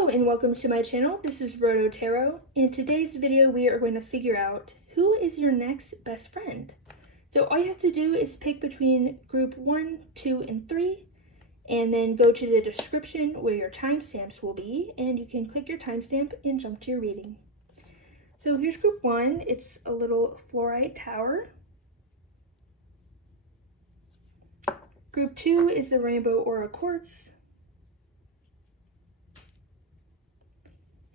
Hello and welcome to my channel. This is Rhodochrosite. In today's video we are going to figure out who is your next best friend. So all you have to do is pick between group 1, 2, and 3 and then go to the description where your timestamps will be and you can click your timestamp and jump to your reading. So here's group 1. It's a little fluorite tower. Group 2 is the rainbow aura quartz.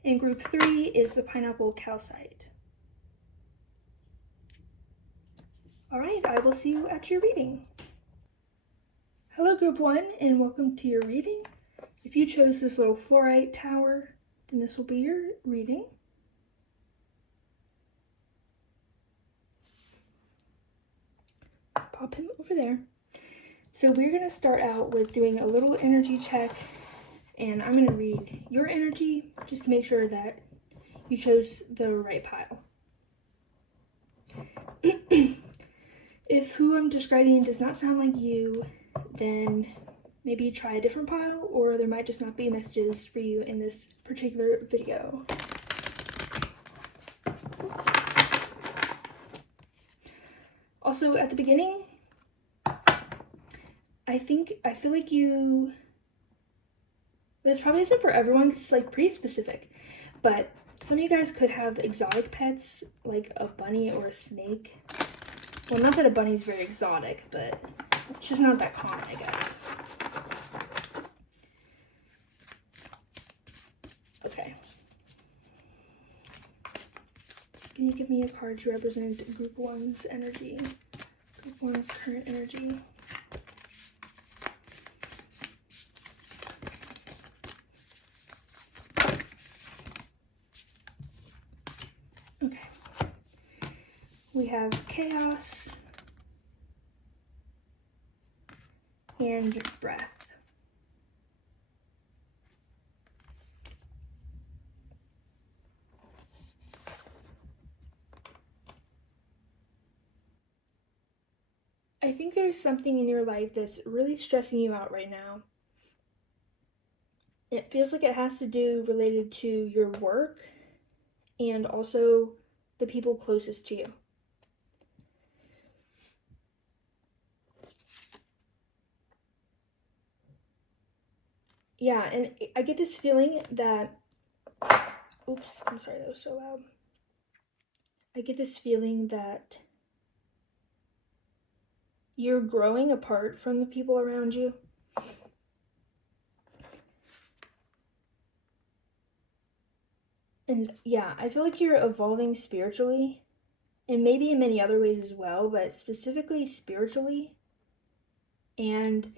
And group 3 is the pineapple calcite. All right, I will see you at your reading. Hello group 1 and welcome to your reading. If you chose this little fluorite tower, then this will be your reading. Pop him over there. So we're going to start out with doing a little energy check. And I'm going to read your energy just to make sure that you chose the right pile. If who I'm describing does not sound like you, then maybe try a different pile, or there might just not be messages for you in this particular video. Also, at the beginning, I feel like you... This probably isn't for everyone because it's like pretty specific, but some of you guys could have exotic pets like a bunny or a snake. Well, not that a bunny is very exotic, but it's just not that common, I guess. Okay. Can you give me a card to represent Group 1's energy? Group 1's current energy. Okay, we have chaos and breath. I think there's something in your life that's really stressing you out right now. It feels like it has to do related to your work and also the people closest to you. Yeah, and I get this feeling that, oops, I'm sorry, that was so loud. I get this feeling that you're growing apart from the people around you. And yeah, I feel like you're evolving spiritually, and maybe in many other ways as well, but specifically spiritually. And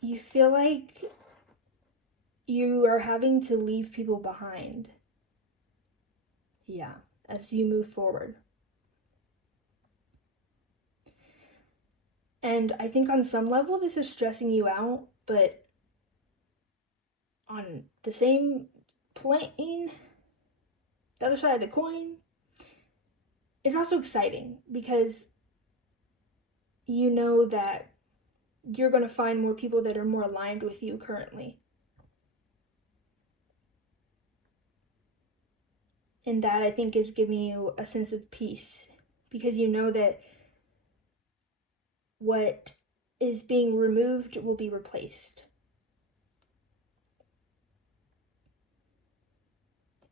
you feel like you are having to leave people behind. Yeah, as you move forward. And I think on some level this is stressing you out, but on the same plane, the other side of the coin, it's also exciting because you know that you're going to find more people that are more aligned with you currently. And that, I think, is giving you a sense of peace because you know that what is being removed will be replaced.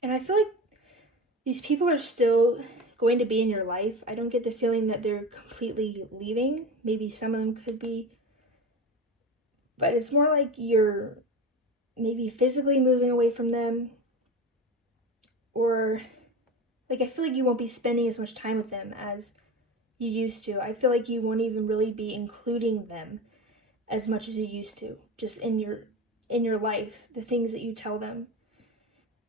And I feel like these people are still going to be in your life. I don't get the feeling that they're completely leaving. Maybe some of them could be. But it's more like you're maybe physically moving away from them. Or, like, I feel like you won't be spending as much time with them as you used to. I feel like you won't even really be including them as much as you used to. Just in your life, the things that you tell them.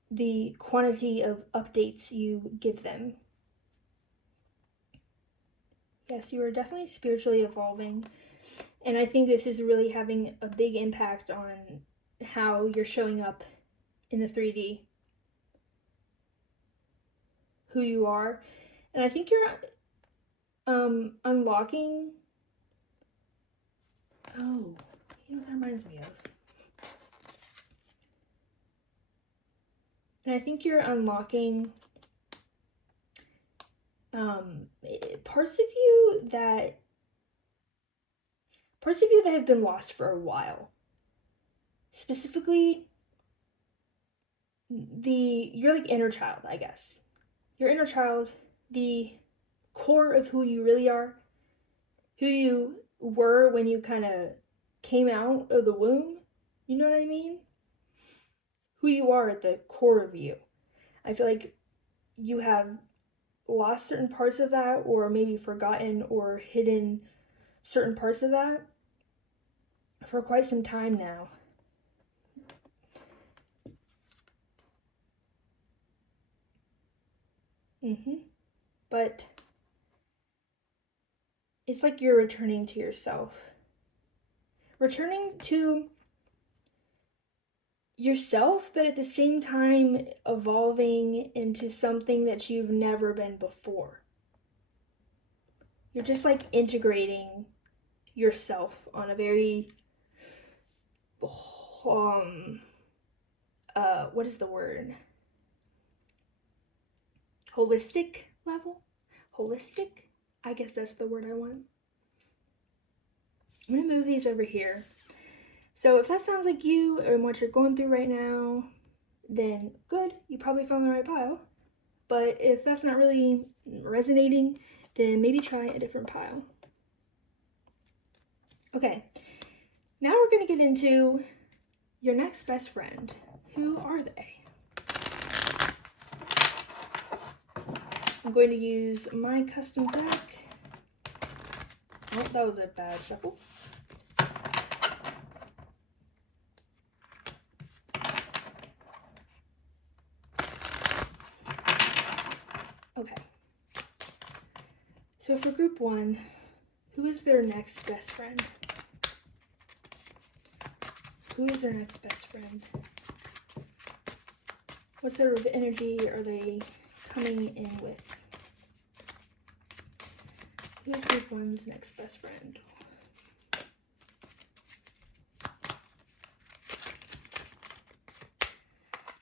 The quantity of updates you give them. Yes, you are definitely spiritually evolving. And I think this is really having a big impact on how you're showing up in the 3D. Who you are. And I think you're unlocking... Oh, you know what that reminds me of? And I think you're unlocking parts of you that have been lost for a while. Specifically, your like inner child, I guess. Your inner child, the core of who you really are, who you were when you kind of came out of the womb. You know what I mean? Who you are at the core of you. I feel like you have lost certain parts of that, or maybe forgotten or hidden certain parts of that for quite some time now. But it's like you're returning to yourself. Returning to yourself, but at the same time evolving into something that you've never been before. You're just like integrating yourself on a very what is the word? Holistic level? Holistic? I guess that's the word I want. I'm gonna move these over here. So if that sounds like you and what you're going through right now, then good, you probably found the right pile. But if that's not really resonating, then maybe try a different pile. Okay, now we're gonna get into your next best friend. Who are they? I'm going to use my custom deck. Oh, that was a bad shuffle. Okay. So for group 1, who is their next best friend? Who is their next best friend? What sort of energy are they coming in with? Who is group 1's next best friend?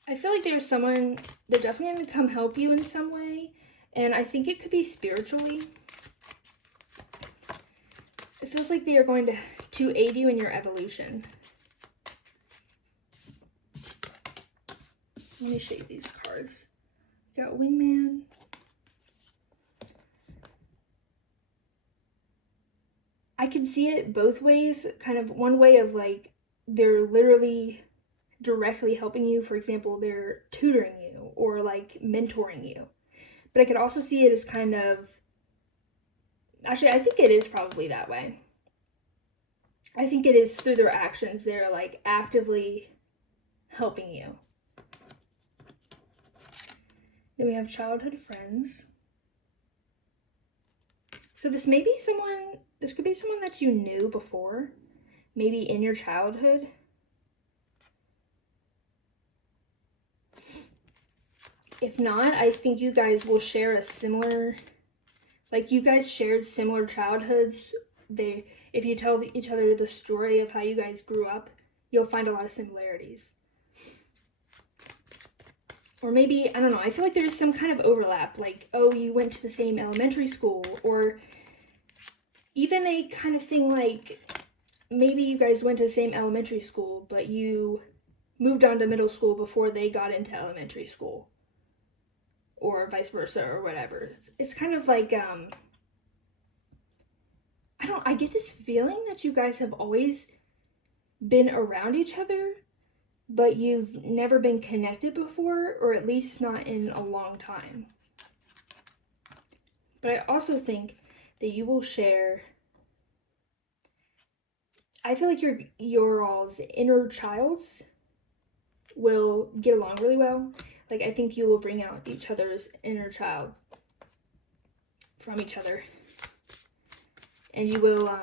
I feel like there's someone, they're definitely going to come help you in some way, and I think it could be spiritually. It feels like they are going to aid you in your evolution. Let me show you these cards. You got Wingman. I can see it both ways. Kind of one way of like they're literally directly helping you. For example, they're tutoring you or like mentoring you. But I could also see it as kind of, actually, I think it is probably that way. I think it is through their actions. They're like actively helping you. Then we have childhood friends. So this may be someone, this could be someone that you knew before, maybe in your childhood. If not, I think you guys will share a similar, like you guys shared similar childhoods. If you tell each other the story of how you guys grew up, you'll find a lot of similarities. Or maybe, I don't know, I feel like there's some kind of overlap, like, oh, you went to the same elementary school, or even a kind of thing like, maybe you guys went to the same elementary school, but you moved on to middle school before they got into elementary school, or vice versa, or whatever. It's kind of like, I get this feeling that you guys have always been around each other, but you've never been connected before, or at least not in a long time. But I also think that you will share, I feel like your all's inner childs will get along really well. Like, I think you will bring out each other's inner child from each other. And you will,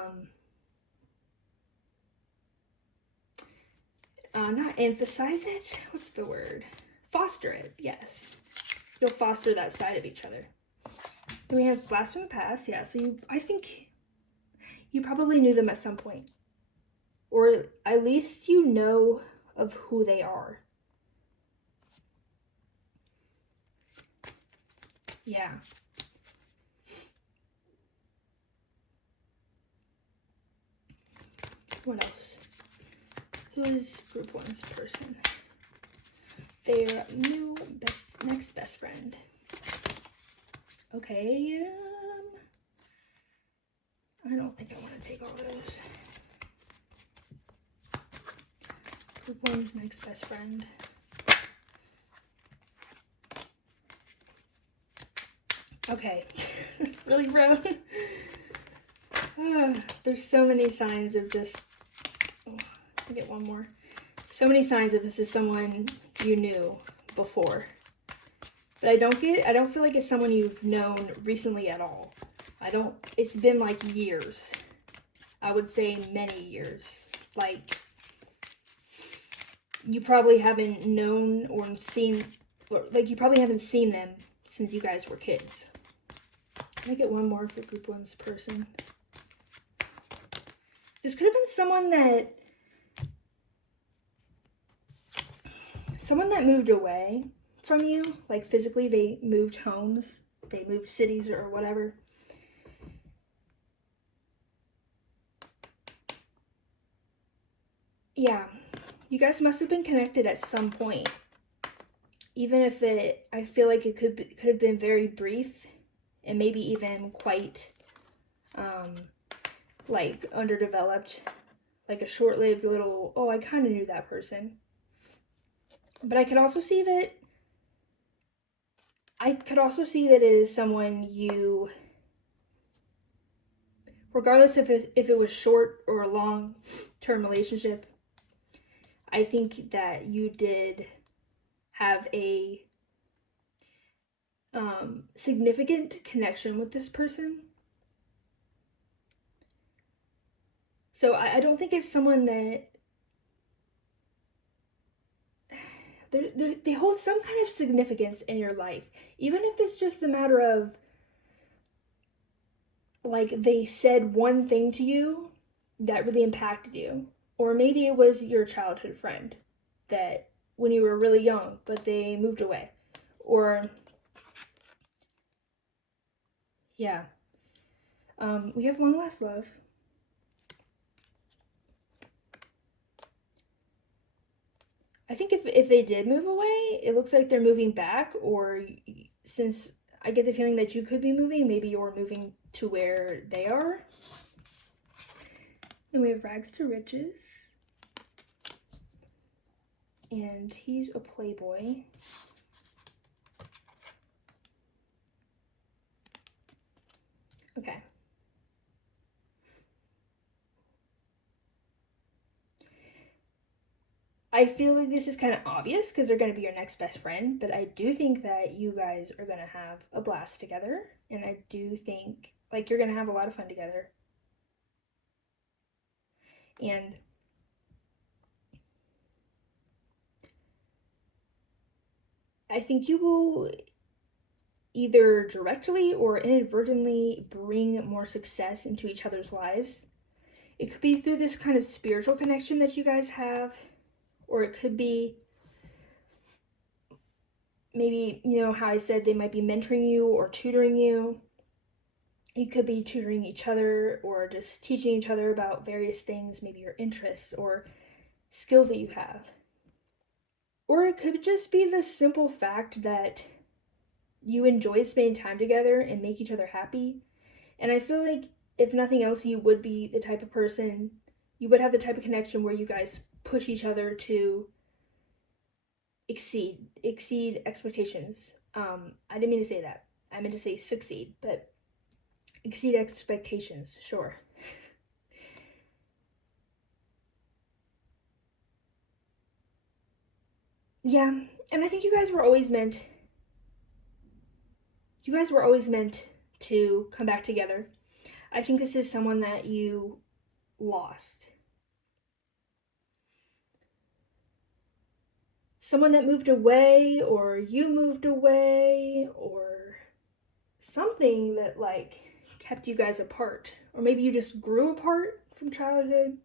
not emphasize it, what's the word? Foster it, yes. You'll foster that side of each other. Then we have Blast from the Past, yeah, so I think you probably knew them at some point. Or at least you know of who they are. Yeah. What else? Who is group one's person? Their next best friend. Okay, I don't think I want to take all those. Group one's next best friend. Okay, really, bro? There's so many signs of just, I'll get one more. So many signs that this is someone you knew before. But I don't feel like it's someone you've known recently at all. It's been like years. I would say many years. Like, you probably haven't known or seen, like you probably haven't seen them since you guys were kids. Can I get one more for group one's person? This could have been someone that moved away from you, like physically. They moved homes, they moved cities or whatever. Yeah, you guys must have been connected at some point. Even if I feel like it could have been very brief and maybe even quite like underdeveloped, like a short-lived little, oh, I kind of knew that person. But I could also see that it is someone you, regardless if it was short or a long-term relationship, I think that you did have a significant connection with this person. So I don't think it's someone that they hold some kind of significance in your life, even if it's just a matter of like they said one thing to you that really impacted you, or maybe it was your childhood friend that when you were really young but they moved away, or yeah. We have Long Last Love. I think if they did move away, it looks like they're moving back, or since I get the feeling that you could be moving, maybe you're moving to where they are. Then we have Rags to Riches. And he's a playboy. Okay. I feel like this is kind of obvious because they're going to be your next best friend, but I do think that you guys are going to have a blast together, and I do think like you're going to have a lot of fun together. And I think you will either directly or inadvertently bring more success into each other's lives. It could be through this kind of spiritual connection that you guys have, or it could be maybe, how I said they might be mentoring you or tutoring you. You could be tutoring each other or just teaching each other about various things, maybe your interests or skills that you have. Or it could just be the simple fact that you enjoy spending time together and make each other happy. And I feel like if nothing else, you would be the type of person, you would have the type of connection where you guys push each other to exceed expectations. I didn't mean to say that. I meant to say succeed, but exceed expectations, sure. Yeah, and I think you guys were always meant to come back together. I think this is someone that you lost. Someone that moved away, or you moved away, or something that like kept you guys apart. Or maybe you just grew apart from childhood.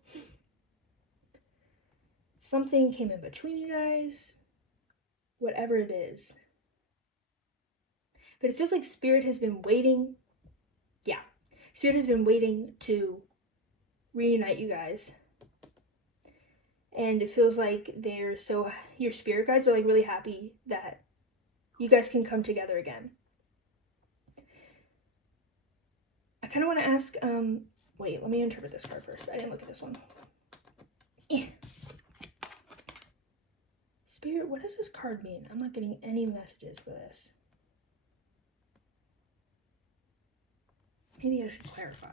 Something came in between you guys. Whatever it is. But it feels like Spirit has been waiting. Yeah. Spirit has been waiting to reunite you guys. And it feels like your spirit guides are like really happy that you guys can come together again. I kind of want to ask, wait, let me interpret this card first. I didn't look at this one. Spirit, what does this card mean? I'm not getting any messages for this. Maybe I should clarify.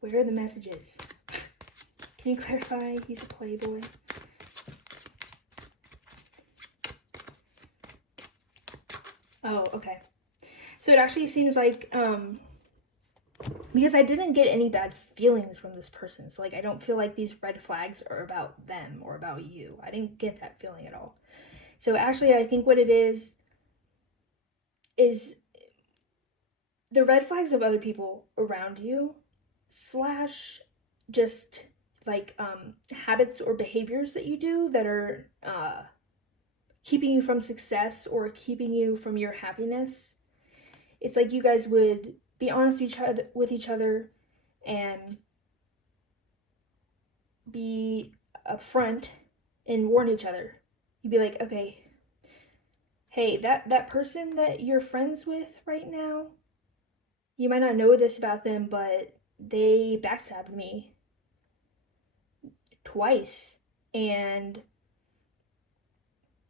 Where are the messages? Can you clarify? He's a playboy. Oh, okay. So it actually seems like, because I didn't get any bad feelings from this person. So, like, I don't feel like these red flags are about them or about you. I didn't get that feeling at all. So, actually, I think what it is the red flags of other people around you / just, like, habits or behaviors that you do that are, keeping you from success or keeping you from your happiness. It's like you guys would be honest with each other and be upfront and warn each other. You'd be like, okay, hey, that person that you're friends with right now, you might not know this about them, but they backstabbed me twice, and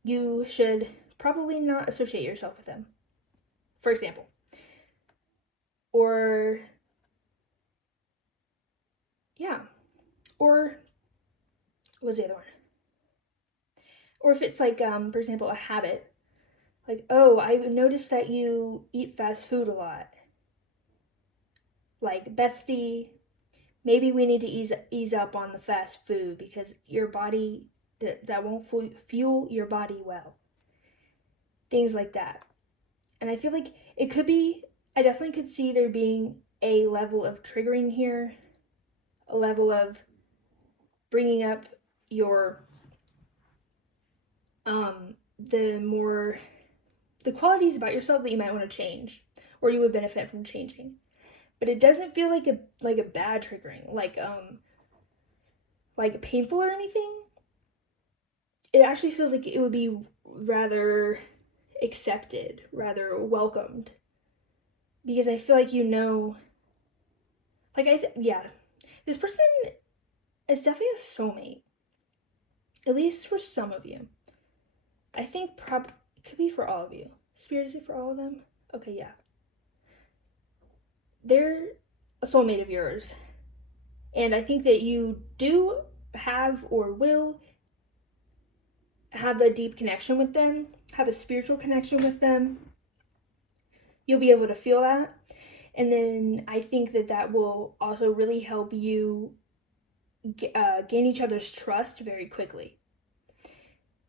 you should probably not associate yourself with them, for example. Or, yeah. Or, what's the other one? Or if it's like, for example, a habit. Like, oh, I noticed that you eat fast food a lot. Like, bestie, maybe we need to ease up on the fast food because your body, that won't fuel your body well. Things like that. And I feel like it could be, I definitely could see there being a level of triggering here, a level of bringing up your, the qualities about yourself that you might want to change, or you would benefit from changing. But it doesn't feel like a bad triggering, like painful or anything. It actually feels like it would be rather accepted, rather welcomed. Because I feel like this person is definitely a soulmate. At least for some of you. I think it could be for all of you. Spirit, is it for all of them? Okay, yeah. They're a soulmate of yours. And I think that you do have or will have a deep connection with them, have a spiritual connection with them. You'll be able to feel that. And then I think that will also really help you gain each other's trust very quickly.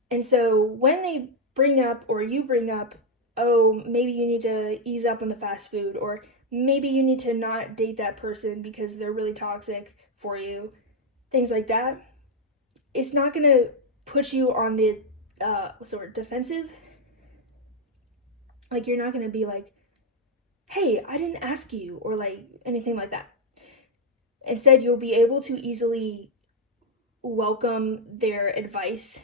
And so when they bring up, or you bring up, oh, maybe you need to ease up on the fast food, or maybe you need to not date that person because they're really toxic for you, things like that, it's not going to put you on the defensive. Like, you're not going to be like, hey, I didn't ask you, or like anything like that. Instead, you'll be able to easily welcome their advice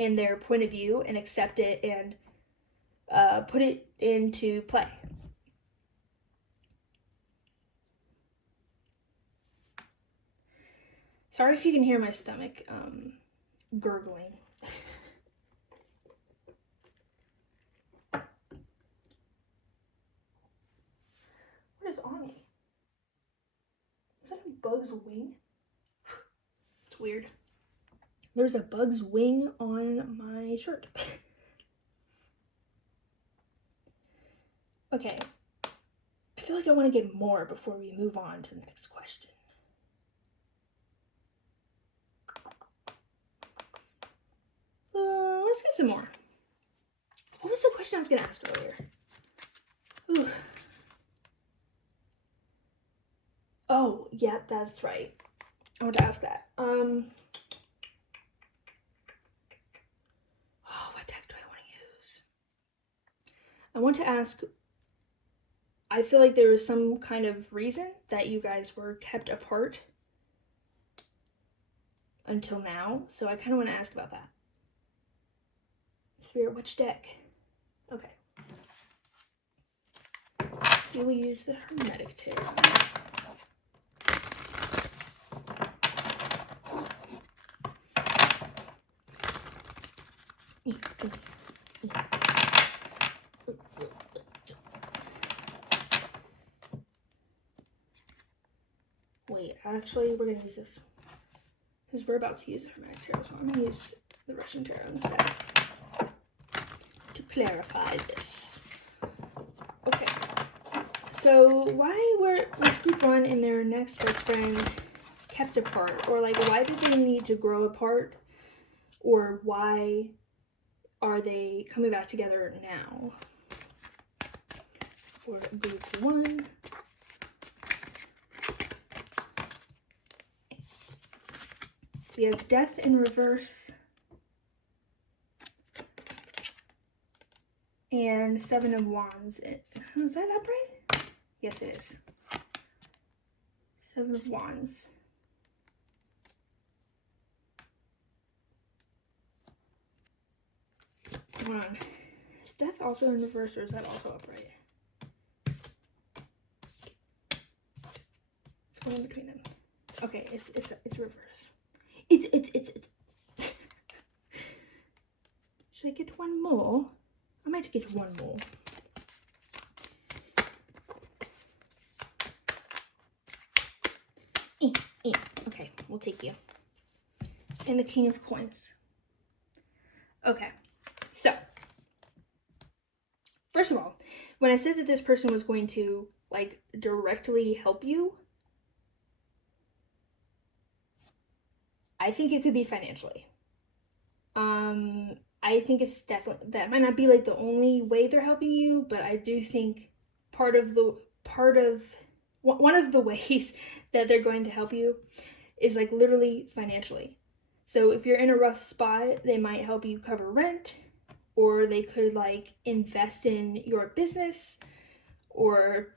and their point of view and accept it and put it into play. Sorry if you can hear my stomach gurgling. What is on me? Is that a bug's wing? It's weird. There's a bug's wing on my shirt. Okay. I feel like I want to get more before we move on to the next question. Let's get some more. What was the question I was going to ask earlier? Ooh. Oh, yeah, that's right. I want to ask that. What deck do I want to use? I want to ask, I feel like there was some kind of reason that you guys were kept apart until now, so I kind of want to ask about that. Spirit, which deck? Okay. We will use the Hermetic Tarot. Wait, actually, we're gonna use this because we're about to use the Hermetic Tarot, so I'm gonna use the Russian Tarot instead to clarify this. Okay, so why was group 1 and their next best friend kept apart? Or like, why did they need to grow apart? Or why are they coming back together now? For group 1. We have Death in reverse and 7 of Wands. Is that upright? Yes, it is. 7 of Wands. Hold on. Is Death also in reverse, or is that also upright? It's going in between them. Okay, it's reverse. It's. Should I get one more? I might get one more. Okay, we'll take you. And the King of Coins. Okay, so first of all, when I said that this person was going to like directly help you, I think it could be financially. I think it's definitely, that might not be like the only way they're helping you, but I do think one of the ways that they're going to help you is like literally financially. So if you're in a rough spot, they might help you cover rent, or they could like invest in your business, or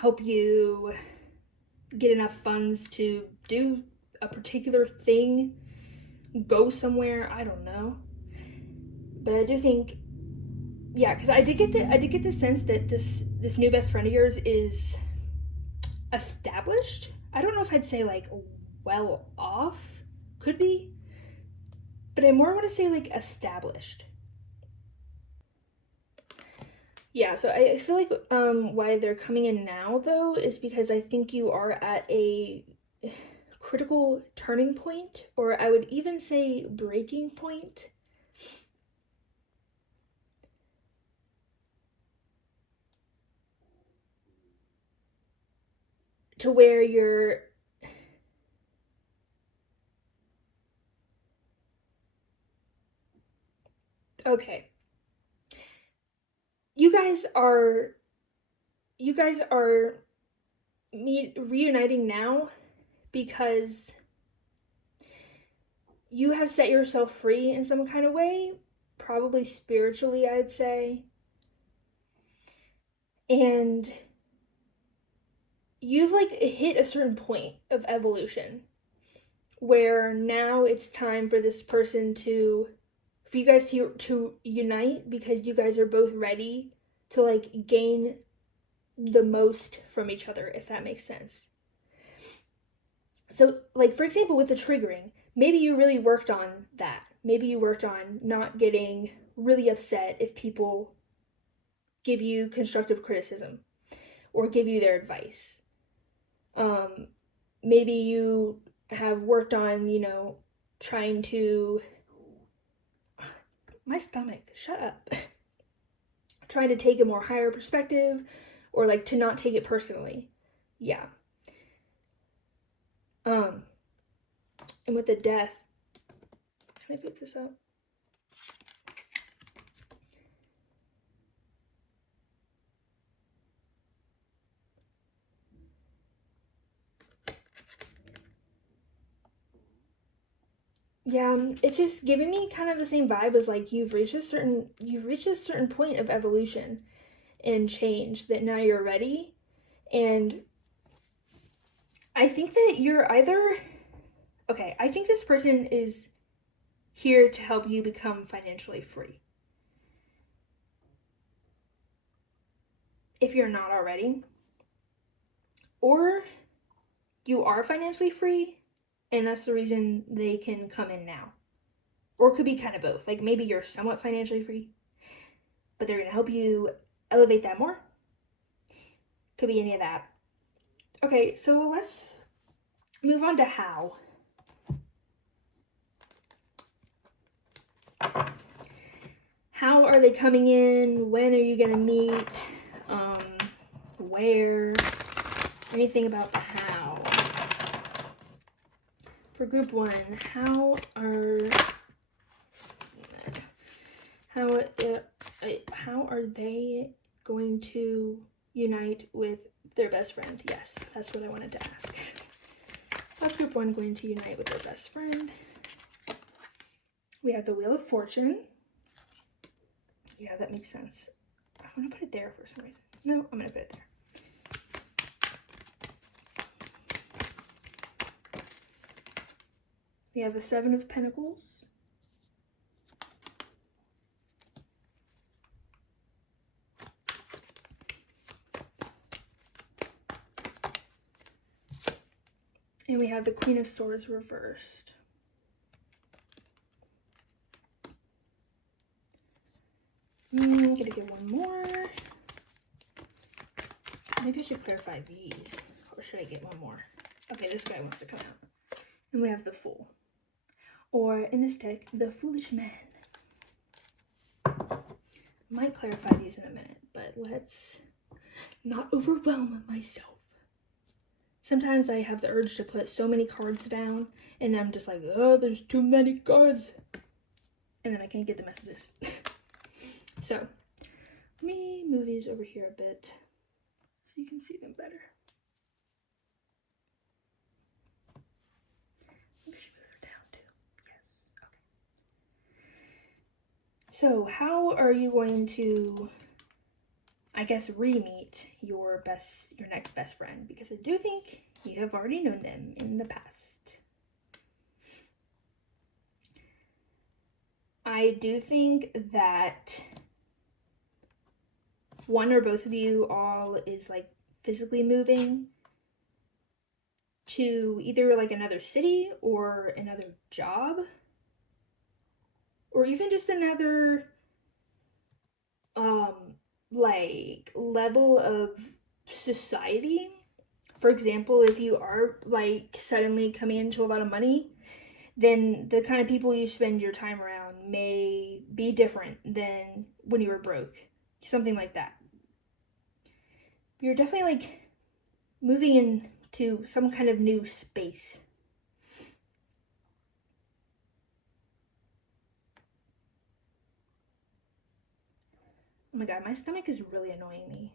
help you get enough funds to do a particular thing, go somewhere, I don't know. But I do think, yeah, because I did get the sense that this new best friend of yours is established. I don't know if I'd say like well off, could be, but I more want to say like established. Yeah, so I feel like why they're coming in now though is because I think you are at a critical turning point, or I would even say breaking point. To where you're okay. You guys are reuniting now because you have set yourself free in some kind of way, probably spiritually, I'd say. And you've like hit a certain point of evolution where now it's time for this person for you guys to unite, because you guys are both ready to like gain the most from each other, if that makes sense. So like, for example, with the triggering, maybe you really worked on that. Maybe you worked on not getting really upset if people give you constructive criticism or give you their advice. Maybe you have worked on, trying to, my stomach, shut up. Trying to take a more higher perspective, or like to not take it personally. Yeah. And with the death, can I pick this up? Yeah, it's just giving me kind of the same vibe as like you've reached a certain point of evolution and change that now you're ready. And I think that you're either okay, I think this person is here to help you become financially free. If you're not already, or you are financially free and that's the reason they can come in now. Or it could be kind of both. Like maybe you're somewhat financially free, but they're going to help you elevate that more. Could be any of that. Okay, so let's move on to how. How are they coming in? When are you going to meet? Where? Anything about the how. For group 1, how are they going to unite with their best friend? Yes, that's what I wanted to ask. How's group 1 going to unite with their best friend? We have the Wheel of Fortune. Yeah, that makes sense. I want to put it there for some reason. No, I'm going to put it there. We have the Seven of Pentacles. And we have the Queen of Swords reversed. I'm gonna get one more. Maybe I should clarify these. Or should I get one more? Okay, this guy wants to come out. And we have the Fool. Or in this deck, the Foolish Man. Might clarify these in a minute, but let's not overwhelm myself. Sometimes I have the urge to put so many cards down, and then I'm just like, oh, there's too many cards. And then I can't get the messages. So, let me move these over here a bit so you can see them better. Maybe I should move them down too. Yes, okay. So, how are you going to, I guess, re-meet your next best friend? Because I do think you have already known them in the past. I do think that one or both of you all is like physically moving to either like another city or another job, or even just another like level of society. For example, if you are like suddenly coming into a lot of money, then the kind of people you spend your time around may be different than when you were broke. Something like that. You're definitely like moving into some kind of new space. Oh my god, my stomach is really annoying me.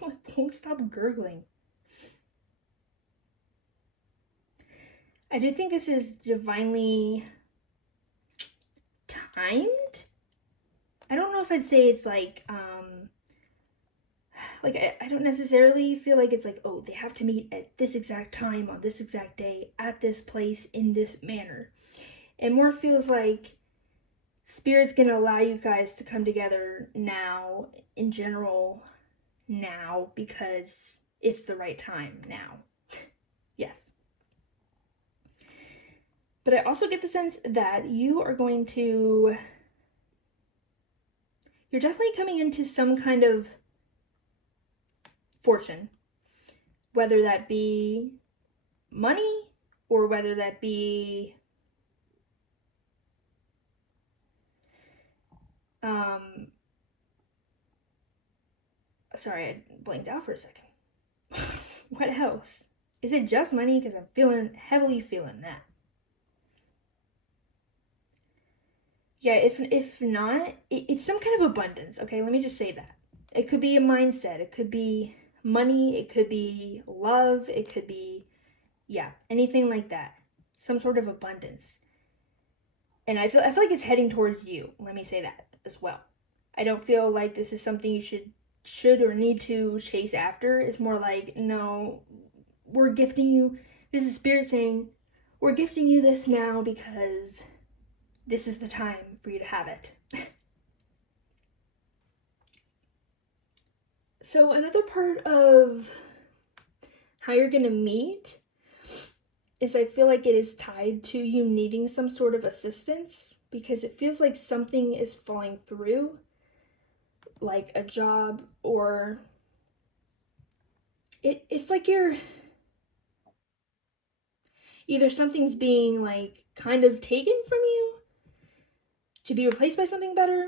I won't stop gurgling. I do think this is divinely timed. I don't know if I'd say it's like I don't necessarily feel like it's like, oh, they have to meet at this exact time on this exact day at this place in this manner. It more feels like Spirit's gonna allow you guys to come together now, in general, now, because it's the right time now. Yes. But I also get the sense that you're definitely coming into some kind of fortune, whether that be money or whether that be sorry, I blanked out for a second. What else? Is it just money? Because I'm heavily feeling that. Yeah, if not, it's some kind of abundance, okay? Let me just say that. It could be a mindset, it could be money, it could be love, it could be, yeah, anything like that. Some sort of abundance. And I feel like it's heading towards you. Let me say that as well. I don't feel like this is something you should or need to chase after. It's more like, no, we're gifting you. This is Spirit saying, we're gifting you this now because this is the time for you to have it. So another part of how you're going to meet is I feel like it is tied to you needing some sort of assistance, because it feels like something is falling through, like a job, or it's like you're either something's being like kind of taken from you to be replaced by something better,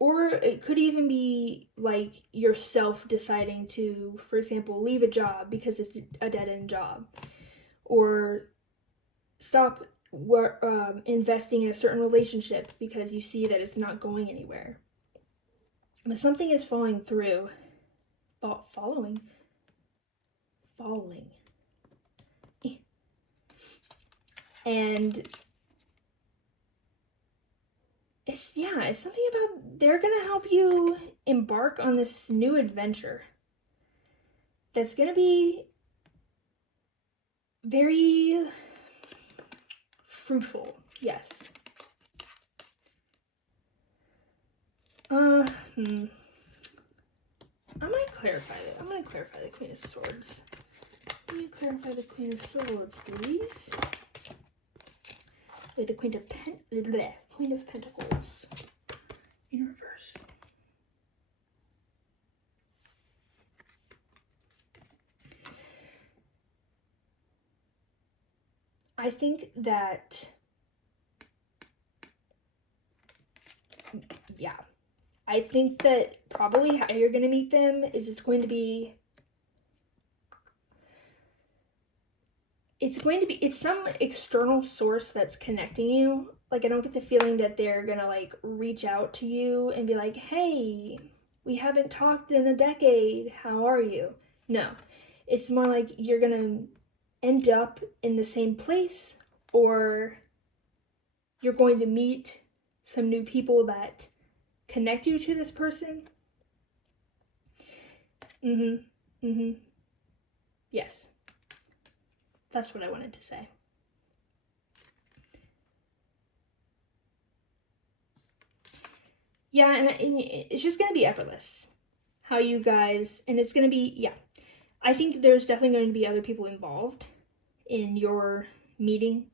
or it could even be like yourself deciding to, for example, leave a job because it's a dead-end job, or stop investing in a certain relationship because you see that it's not going anywhere. But something is falling through. Falling. And it's something about they're gonna help you embark on this new adventure that's gonna be very fruitful. Yes. I might clarify it. I'm gonna clarify the Queen of Swords. Can you clarify the Queen of Swords, please? Wait, the Queen of Pentacles in reverse. I think that, I think that probably how you're going to meet them is it's going to be some external source that's connecting you. Like, I don't get the feeling that they're going to like reach out to you and be like, hey, we haven't talked in a decade. How are you? No, it's more like you're going to end up in the same place, or you're going to meet some new people that connect you to this person. Yes. That's what I wanted to say. Yeah, and it's just going to be effortless. How you guys, and it's going to be, I think there's definitely going to be other people involved in your meeting.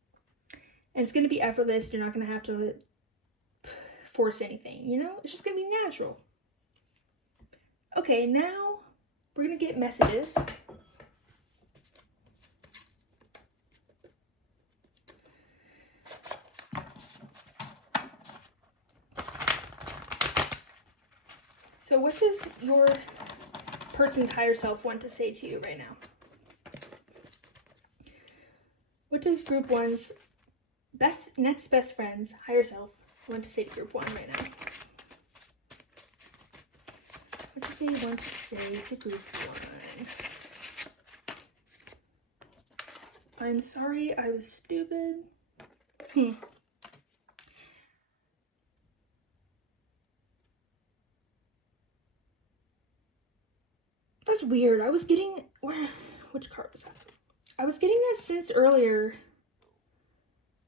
And it's going to be effortless. You're not going to have to force anything, you know? It's just going to be natural. Okay, now we're going to get messages. So what does your person's higher self want to say to you right now? What does group one's next best friend's higher self want to say to group one right now? What do they want to say to group one? I'm sorry, I was stupid. That's weird. I was getting, which card was that? I was getting that sense earlier.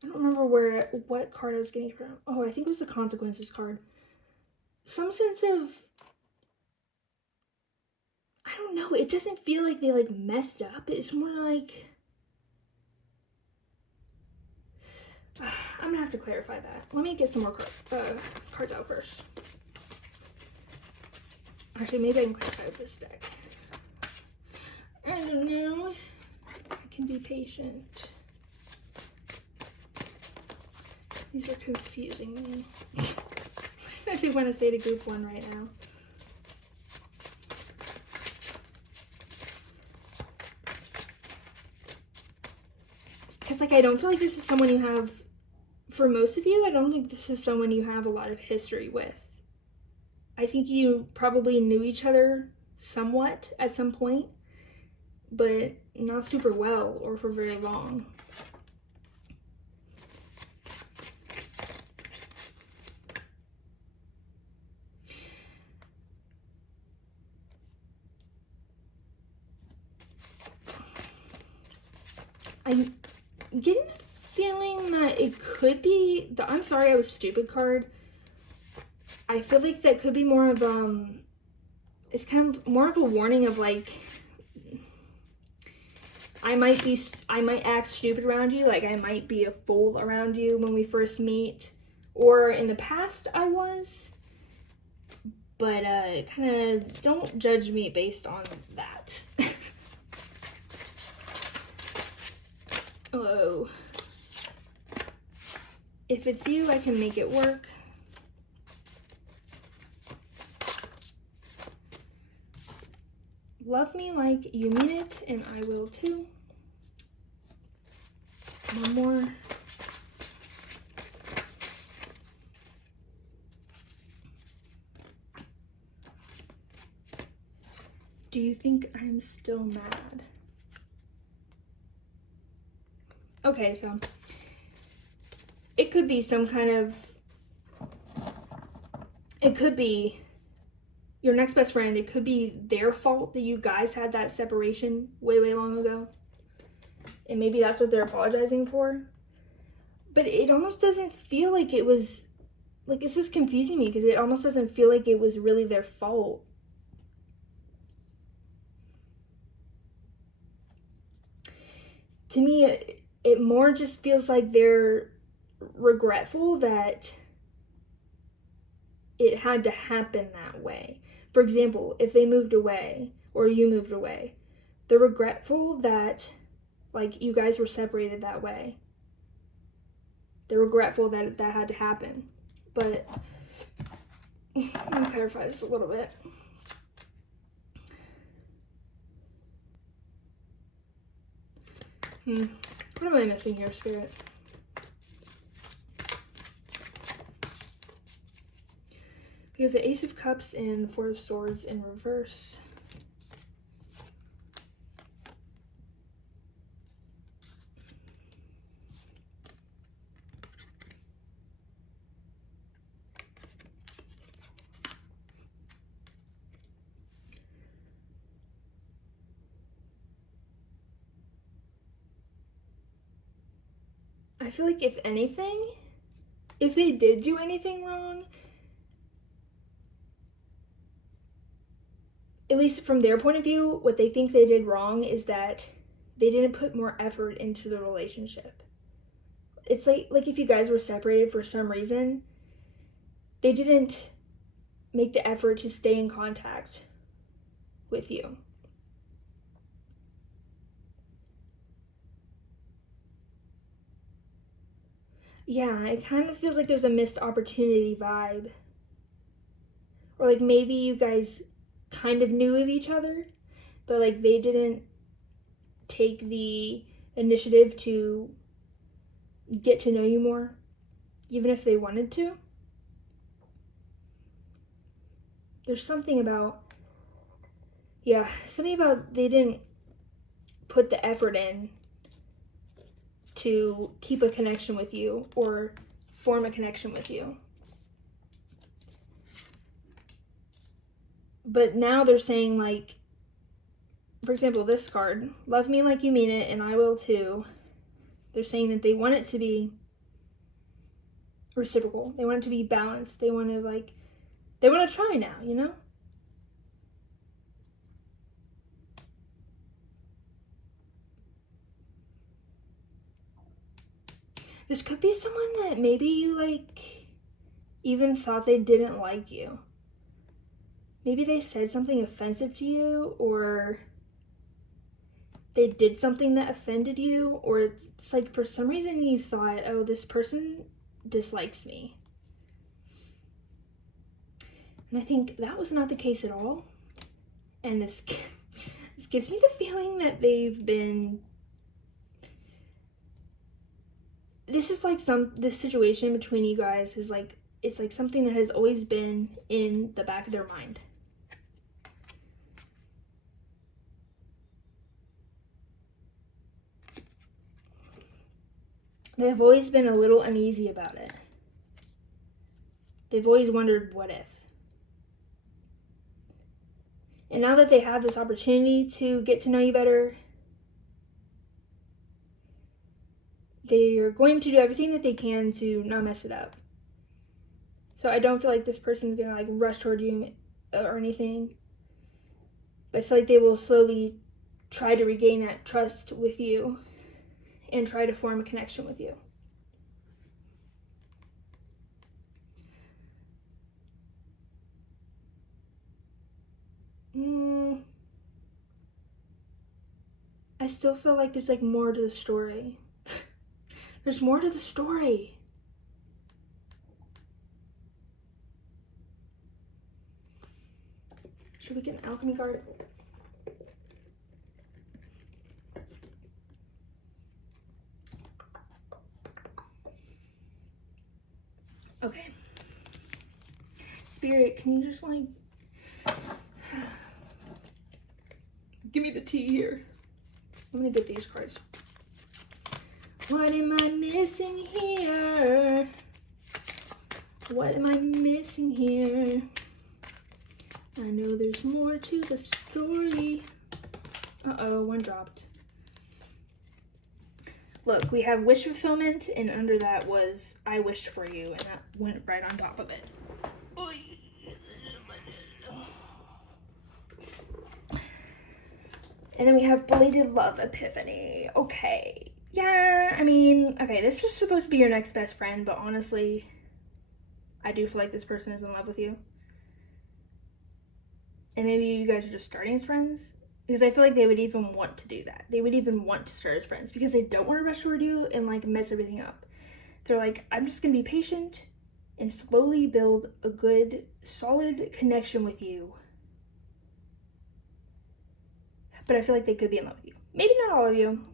I don't remember what card I was getting from. Oh, I think it was the Consequences card. Some sense of, I don't know, it doesn't feel like they like messed up. It's more like, I'm gonna have to clarify that. Let me get some more cards out first. Actually, maybe I can clarify with this deck. I don't know. I can be patient. These are confusing me. I do want to say to group one right now. Because, like, I don't feel like this is someone you have, for most of you, I don't think this is someone you have a lot of history with. I think you probably knew each other somewhat at some point, but not super well or for very long. I'm getting a feeling that it could be the I'm sorry I was stupid card. I feel like that could be more of it's kind of more of a warning of like I might act stupid around you, like I might be a fool around you when we first meet, or in the past I was, but kind of don't judge me based on that. Oh, if it's you, I can make it work. Love me like you mean it, and I will too. One more. Do you think I'm still mad? Okay, so it could be some kind of, it could be your next best friend, it could be their fault that you guys had that separation way, way long ago. And maybe that's what they're apologizing for. But it almost doesn't feel like it was, like, it's just confusing me because it almost doesn't feel like it was really their fault. To me, it more just feels like they're regretful that it had to happen that way. For example, if they moved away or you moved away, they're regretful that, like, you guys were separated that way. They're regretful that that had to happen. But let me clarify this a little bit. What am I missing here, Spirit? We have the Ace of Cups and the Four of Swords in reverse. I feel like if anything, if they did do anything wrong, at least from their point of view, what they think they did wrong is that they didn't put more effort into the relationship. It's like if you guys were separated for some reason, they didn't make the effort to stay in contact with you. Yeah, it kind of feels like there's a missed opportunity vibe. Or like maybe you guys kind of knew of each other, but like they didn't take the initiative to get to know you more, even if they wanted to. There's something about, something about they didn't put the effort in to keep a connection with you or form a connection with you. But now they're saying, like, for example, this card, love me like you mean it, and I will too. They're saying that they want it to be reciprocal. They want it to be balanced. They want to try now, you know? This could be someone that maybe you, like, even thought they didn't like you. Maybe they said something offensive to you, or they did something that offended you, or it's like for some reason you thought, oh, this person dislikes me. And I think that was not the case at all. And this gives me the feeling that they've been... This is like this situation between you guys is like, it's like something that has always been in the back of their mind. They've always been a little uneasy about it. They've always wondered, what if? And now that they have this opportunity to get to know you better, they're going to do everything that they can to not mess it up. So I don't feel like this person's gonna like rush toward you or anything. But I feel like they will slowly try to regain that trust with you and try to form a connection with you. I still feel like there's like more to the story. There's more to the story. Should we get an alchemy card? Okay. Spirit, can you just like give me the tea here? I'm gonna get these cards. What am I missing here? What am I missing here? I know there's more to the story. Uh-oh, one dropped. Look, we have wish fulfillment, and under that was I wished for you, and that went right on top of it. And then we have belated love epiphany. Okay. Yeah, I mean, okay, this is supposed to be your next best friend, but honestly, I do feel like this person is in love with you. And maybe you guys are just starting as friends. Because I feel like they would even want to do that. They would even want to start as friends because they don't want to rush toward you and like mess everything up. They're like, I'm just going to be patient and slowly build a good, solid connection with you. But I feel like they could be in love with you. Maybe not all of you.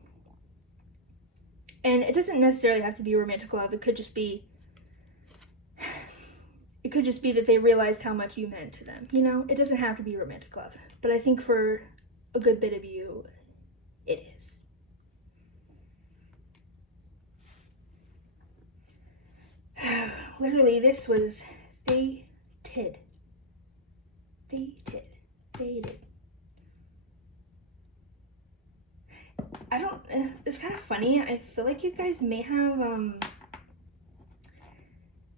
And it doesn't necessarily have to be romantic love. It could just be that they realized how much you meant to them. You know, it doesn't have to be romantic love. But I think for a good bit of you, it is. Literally, this was fated. It's kind of funny. I feel like you guys may have,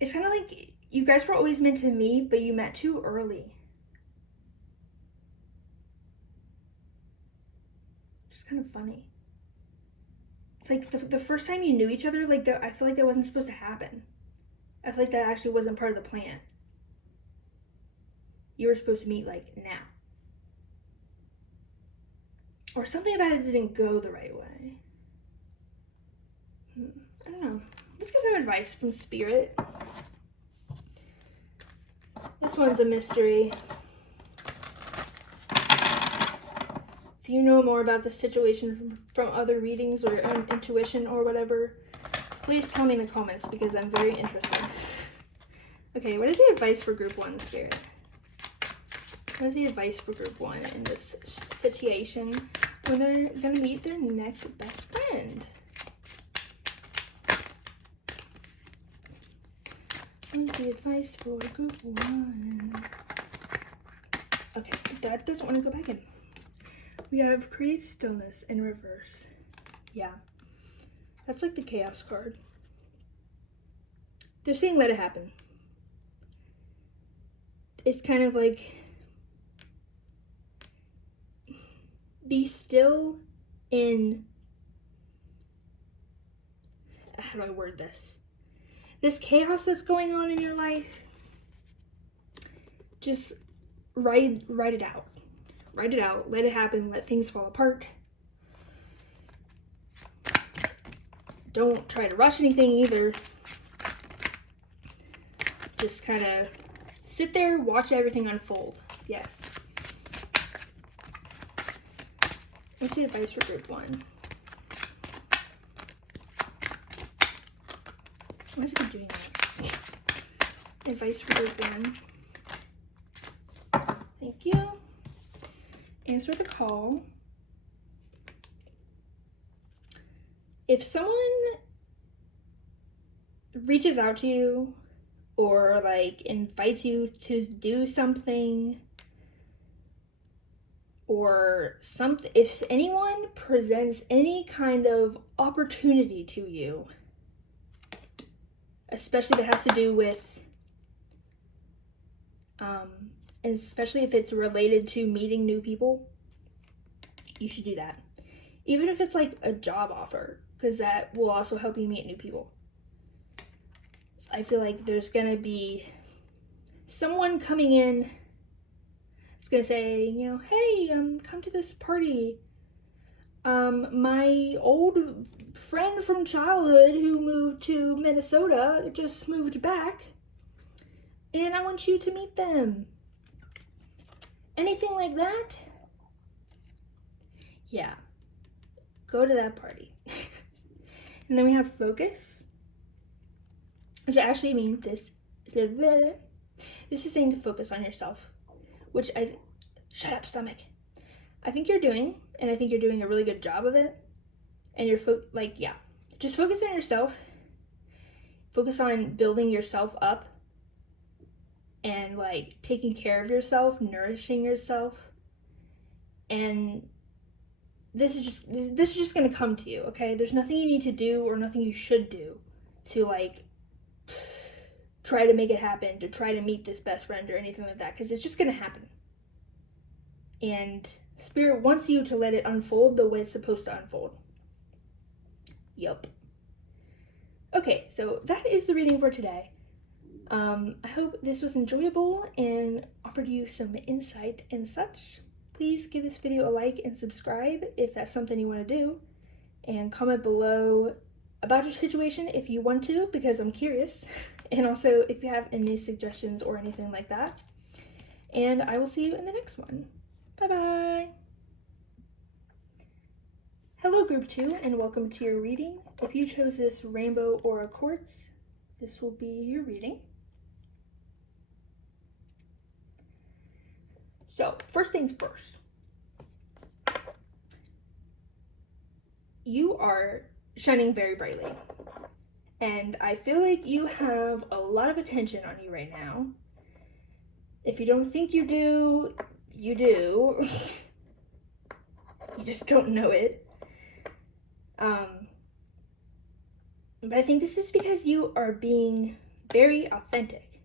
it's kind of like you guys were always meant to meet, but you met too early. It's kind of funny. It's like the first time you knew each other, like I feel like that wasn't supposed to happen. I feel like that actually wasn't part of the plan. You were supposed to meet like now. Or something about it didn't go the right way. I don't know. Let's get some advice from Spirit. This one's a mystery. If you know more about the situation from other readings or intuition or whatever, please tell me in the comments because I'm very interested. Okay, what is the advice for group 1, Spirit? What is the advice for group 1 in this situation when they're going to meet their next best friend? What's the advice for group 1? Okay, that doesn't want to go back in. We have create stillness in reverse. Yeah, that's like the chaos card. They're saying let it happen. It's kind of like be still in, how do I word this? This chaos that's going on in your life, just write it out. Write it out, let it happen, let things fall apart. Don't try to rush anything either. Just kind of sit there, watch everything unfold. Yes. What's the advice for group 1? Why does it keep doing that? Advice for group 1. Thank you. Answer the call. If someone reaches out to you or like invites you to do something or something, if anyone presents any kind of opportunity to you, especially if it has to do with, especially if it's related to meeting new people, you should do that. Even if it's like a job offer, because that will also help you meet new people. I feel like there's gonna be someone coming in. It's gonna say, you know, hey, come to this party. My old friend from childhood who moved to Minnesota just moved back, and I want you to meet them. Anything like that? Yeah. Go to that party. And then we have focus, which actually means this is saying to focus on yourself, which shut up, stomach. I think you're doing, and I think you're doing a really good job of it. And you're just focus on yourself. Focus on building yourself up and like taking care of yourself, nourishing yourself. And this is just gonna come to you, okay? There's nothing you need to do or nothing you should do to like try to make it happen, to try to meet this best friend or anything like that, because it's just gonna happen. And Spirit wants you to let it unfold the way it's supposed to unfold. Yup. Okay, so that is the reading for today. I hope this was enjoyable and offered you some insight and such. Please give this video a like and subscribe if that's something you want to do. And comment below about your situation if you want to, because I'm curious. And also if you have any suggestions or anything like that. And I will see you in the next one. Bye-bye. Hello Group 2 and welcome to your reading. If you chose this rainbow or a quartz, this will be your reading. So, first things first. You are shining very brightly. And I feel like you have a lot of attention on you right now. If you don't think you do, you do. You just don't know it. But I think this is because you are being very authentic.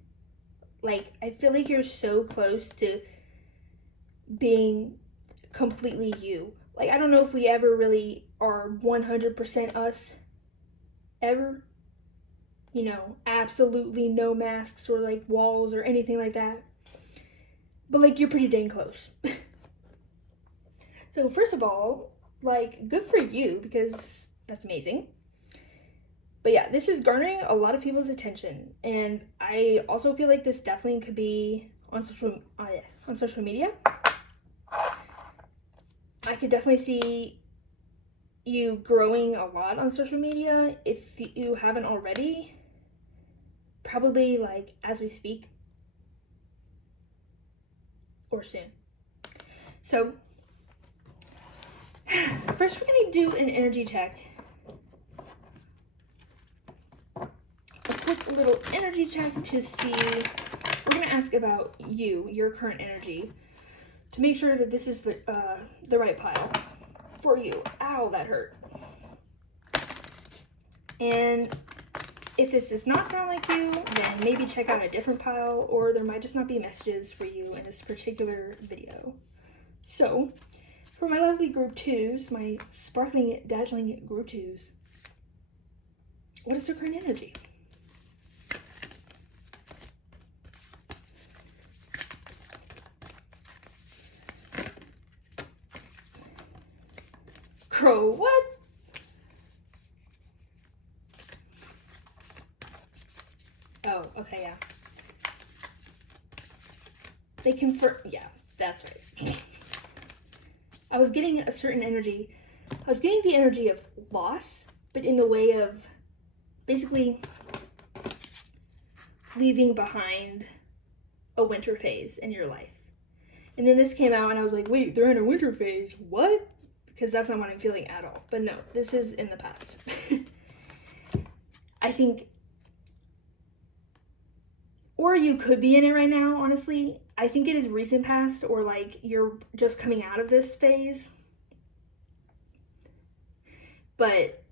Like, I feel like you're so close to being completely you. Like, I don't know if we ever really are 100% us. Ever. You know, absolutely no masks or, like, walls or anything like that. But, like, you're pretty dang close. So, first of all, like, good for you, because that's amazing. But yeah, this is garnering a lot of people's attention. And I also feel like this definitely could be on social media. I could definitely see you growing a lot on social media if you haven't already. Probably like as we speak. Or soon. So, first we're going to do an energy check. A quick little energy check to see, we're going to ask about you, your current energy, to make sure that this is the right pile for you. Ow, that hurt. And if this does not sound like you, then maybe check out a different pile, or there might just not be messages for you in this particular video. So, for my lovely group 2s, my sparkling, dazzling group 2s, what is their current energy? Crow, what? Oh, okay, yeah. They confirm, yeah, that's right. I was getting a certain energy. I was getting the energy of loss, but in the way of basically leaving behind a winter phase in your life. And then this came out and I was like, wait, they're in a winter phase. What? Because that's not what I'm feeling at all. But no, this is in the past. I think, or you could be in it right now, honestly. I think it is recent past, or like you're just coming out of this phase. But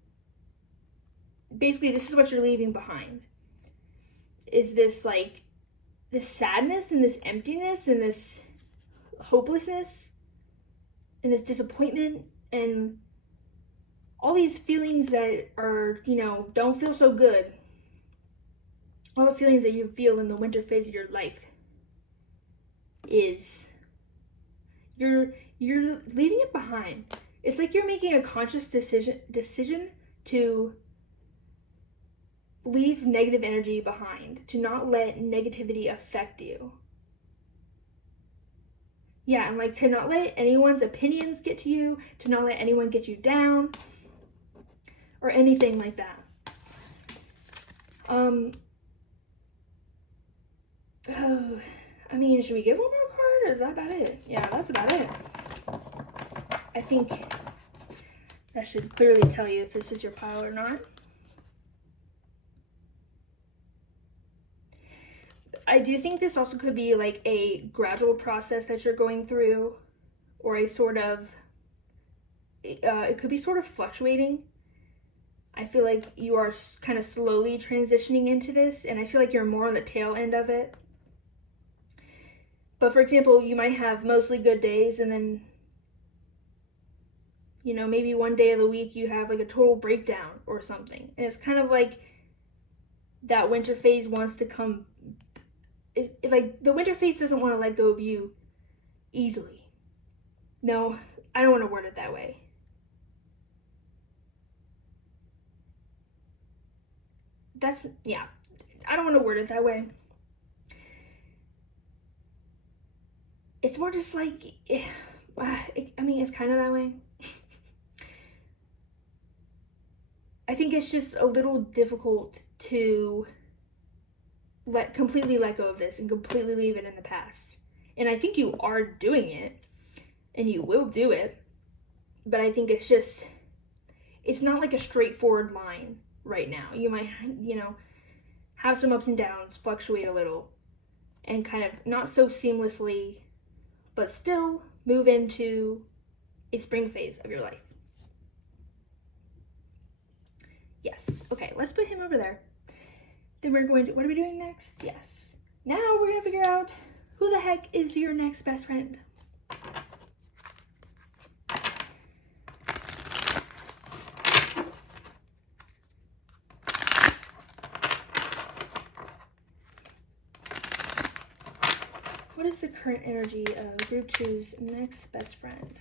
basically, this is what you're leaving behind. Is this like this sadness and this emptiness and this hopelessness and this disappointment and all these feelings that are, don't feel so good. All the feelings that you feel in the winter phase of your life is you're leaving it behind. It's like you're making a conscious decision to leave negative energy behind, to not let negativity affect you. Yeah, and like to not let anyone's opinions get to you, to not let anyone get you down, or anything like that. I mean, should we give one more card, or is that about it? Yeah, that's about it. I think that should clearly tell you if this is your pile or not. I do think this also could be like a gradual process that you're going through, or a sort of, it could be sort of fluctuating. I feel like you are kind of slowly transitioning into this, and I feel like you're more on the tail end of it. But for example, you might have mostly good days, and then, maybe one day of the week you have like a total breakdown or something. And it's kind of like that winter phase wants to come. It's like the winter phase doesn't want to let go of you easily. No, I don't want to word it that way. I don't want to word it that way. It's more just like, it's kind of that way. I think it's just a little difficult to completely let go of this and completely leave it in the past. And I think you are doing it, and you will do it, but I think it's not like a straightforward line right now. You might, have some ups and downs, fluctuate a little, and kind of not so seamlessly, but still move into a spring phase of your life. Yes. Okay, let's put him over there. Then we're going to, what are we doing next? Yes. Now we're going to figure out who the heck is your next best friend. What is the current energy of Group 2's next best friend?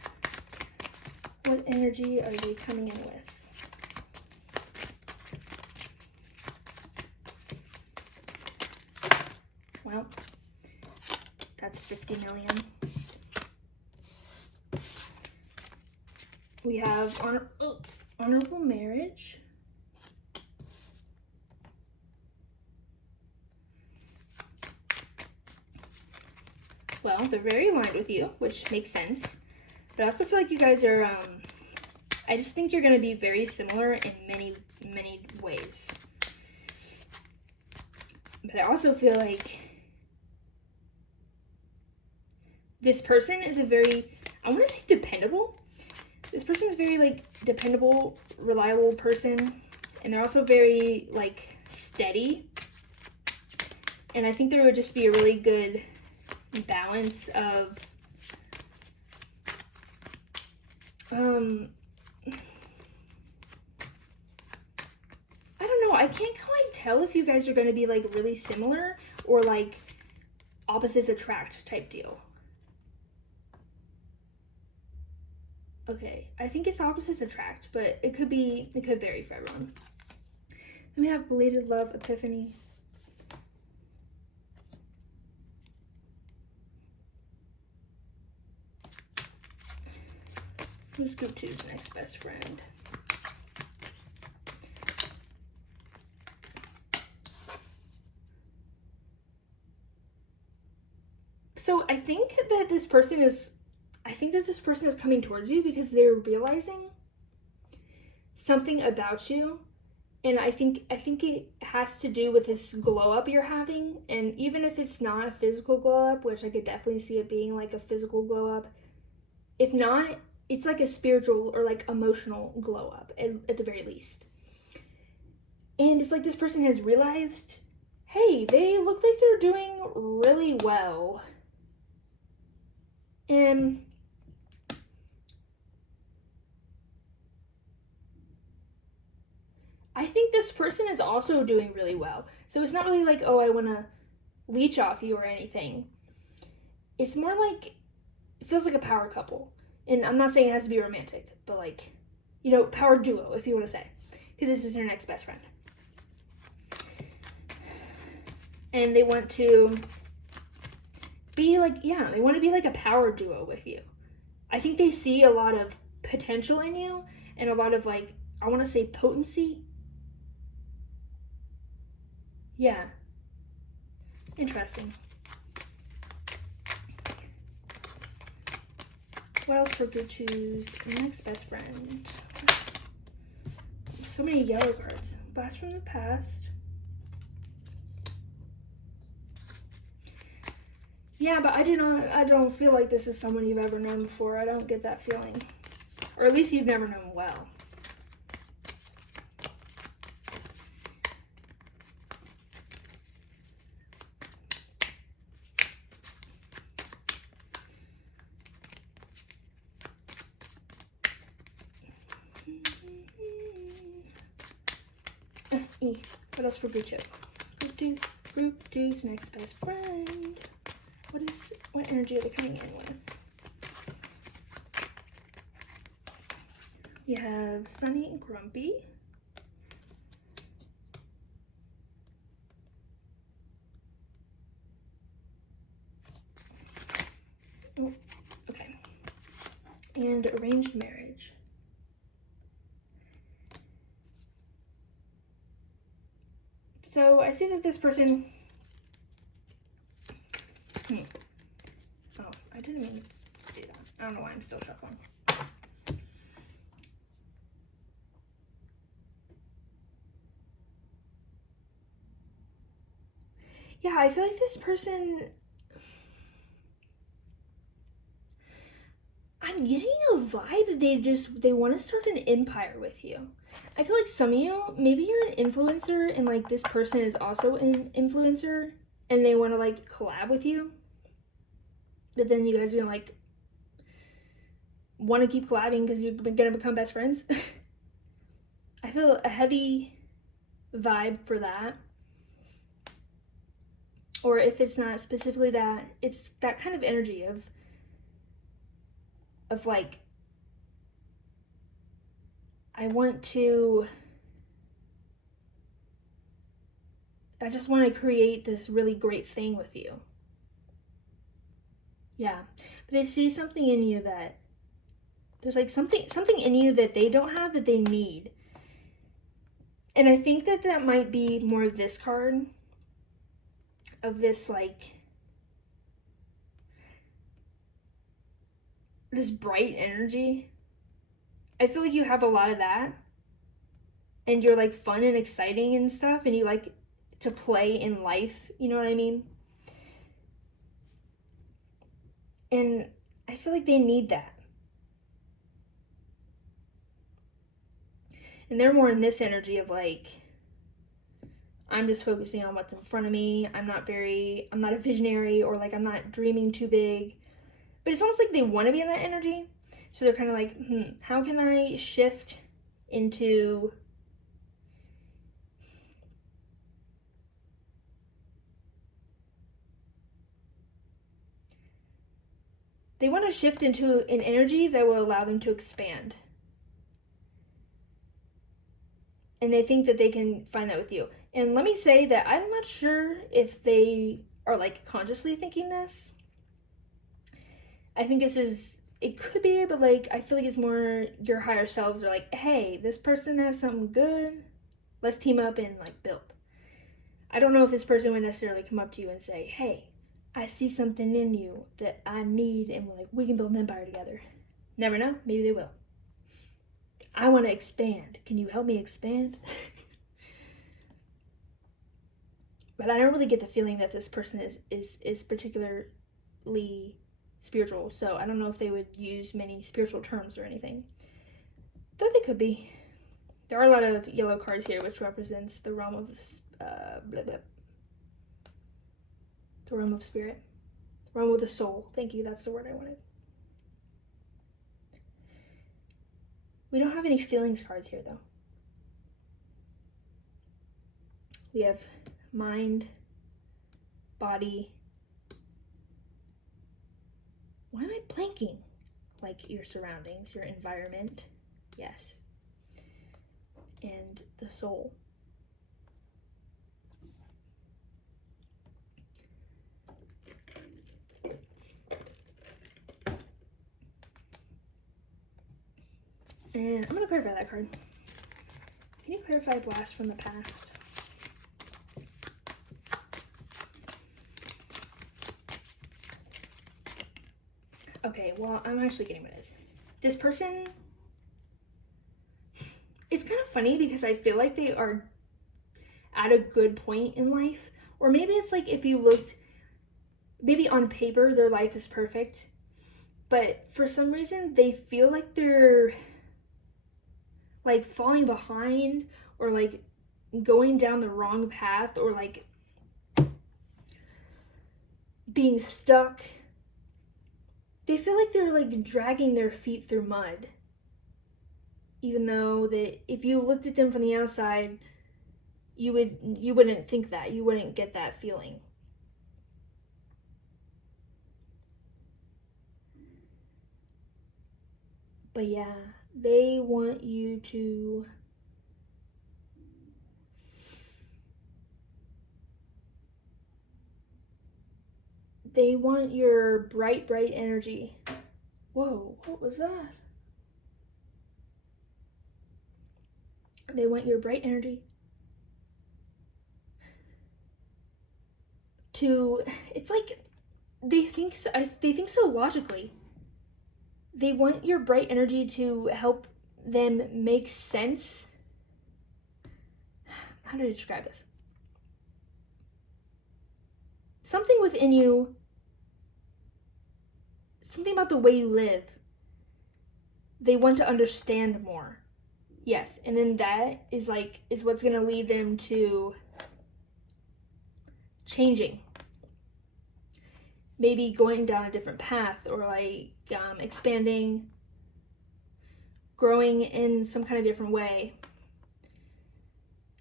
What energy are they coming in with? Well, that's 50 million. We have honorable marriage. Well, they're very aligned with you, which makes sense. But I also feel like you guys are, I just think you're going to be very similar in many, many ways. But I also feel like this person is a very, I want to say dependable. This person is very, like, dependable, reliable person. And they're also very, like, steady. And I think there would just be a really good balance of I don't know, I can't quite tell if you guys are going to be like really similar or like opposites attract type deal. Okay, I think it's opposites attract, but it could vary for everyone. Then we have belated love epiphany. Who's Group 2's next best friend? So I think that this person is coming towards you because they're realizing something about you And I think it has to do with this glow up you're having. And even if it's not a physical glow up, which I could definitely see it being like a physical glow up, if not, it's like a spiritual or like emotional glow up at the very least. And it's like this person has realized, hey, they look like they're doing really well. And I think this person is also doing really well. So it's not really like, oh, I want to leech off you or anything. It's more like, it feels like a power couple. And I'm not saying it has to be romantic, but like, you know, power duo, if you want to say. Because this is your next best friend. And they want to be like, yeah, they want to be like a power duo with you. I think they see a lot of potential in you and a lot of like, I want to say potency. Yeah. Interesting. What else for group two's next best friend? So many yellow cards. Blast from the past. Yeah, but I don't feel like this is someone you've ever known before. I don't get that feeling. Or at least you've never known well. What else for group two? Group two's next best friend. What energy are they coming in with? We have Sunny and Grumpy. Oh, okay. And arranged marriage. So I see that this person. Oh, I didn't mean to do that. I don't know why I'm still shuffling. Yeah, I feel like this person. I'm getting a vibe that they want to start an empire with you. I feel like some of you, maybe you're an influencer and like this person is also an influencer and they want to like collab with you. But then you guys are gonna like want to keep collabing because you're gonna become best friends. I feel a heavy vibe for that. Or if it's not specifically that, it's that kind of energy of like, I just want to create this really great thing with you. Yeah, but I see something in you that there's like something in you that they don't have that they need. And I think that might be more of this card, of this like, this bright energy. I feel like you have a lot of that. And you're like fun and exciting and stuff. And you like to play in life. You know what I mean? And I feel like they need that. And they're more in this energy of like, I'm just focusing on what's in front of me. I'm not a visionary, or like I'm not dreaming too big. But it's almost like they want to be in that energy. So they're kind of like, how can I shift into they want to shift into an energy that will allow them to expand. And they think that they can find that with you. And let me say that I'm not sure if they are like consciously thinking this. I think it could be, but like, I feel like it's more your higher selves are like, hey, this person has something good. Let's team up and like build. I don't know if this person would necessarily come up to you and say, hey, I see something in you that I need, and like, we can build an empire together. Never know, maybe they will. I want to expand. Can you help me expand? But I don't really get the feeling that this person is particularly spiritual. So I don't know if they would use many spiritual terms or anything. Though they could be. There are a lot of yellow cards here, which represents the realm of the realm of spirit, the realm of the soul. Thank you. That's the word I wanted. We don't have any feelings cards here, though. We have mind, body. Why am I blanking? Like your surroundings, your environment. Yes. And the soul. And I'm going to clarify that card. Can you clarify blast from the past? Okay, well, I'm actually getting what it is. This person is kind of funny because I feel like they are at a good point in life. Or maybe it's like if you looked, maybe on paper their life is perfect, but for some reason they feel like they're like falling behind or like going down the wrong path or like being stuck. They feel like they're like dragging their feet through mud. Even though that if you looked at them from the outside, you wouldn't think that. You wouldn't get that feeling. But yeah, they want you to they want your bright energy. Whoa, what was that? They want your bright energy to, it's like they think so logically. They want your bright energy to help them make sense. How do I describe this? Something within you, something about the way you live, they want to understand more. Yes, and then that is what's going to lead them to changing. Maybe going down a different path or like expanding, growing in some kind of different way.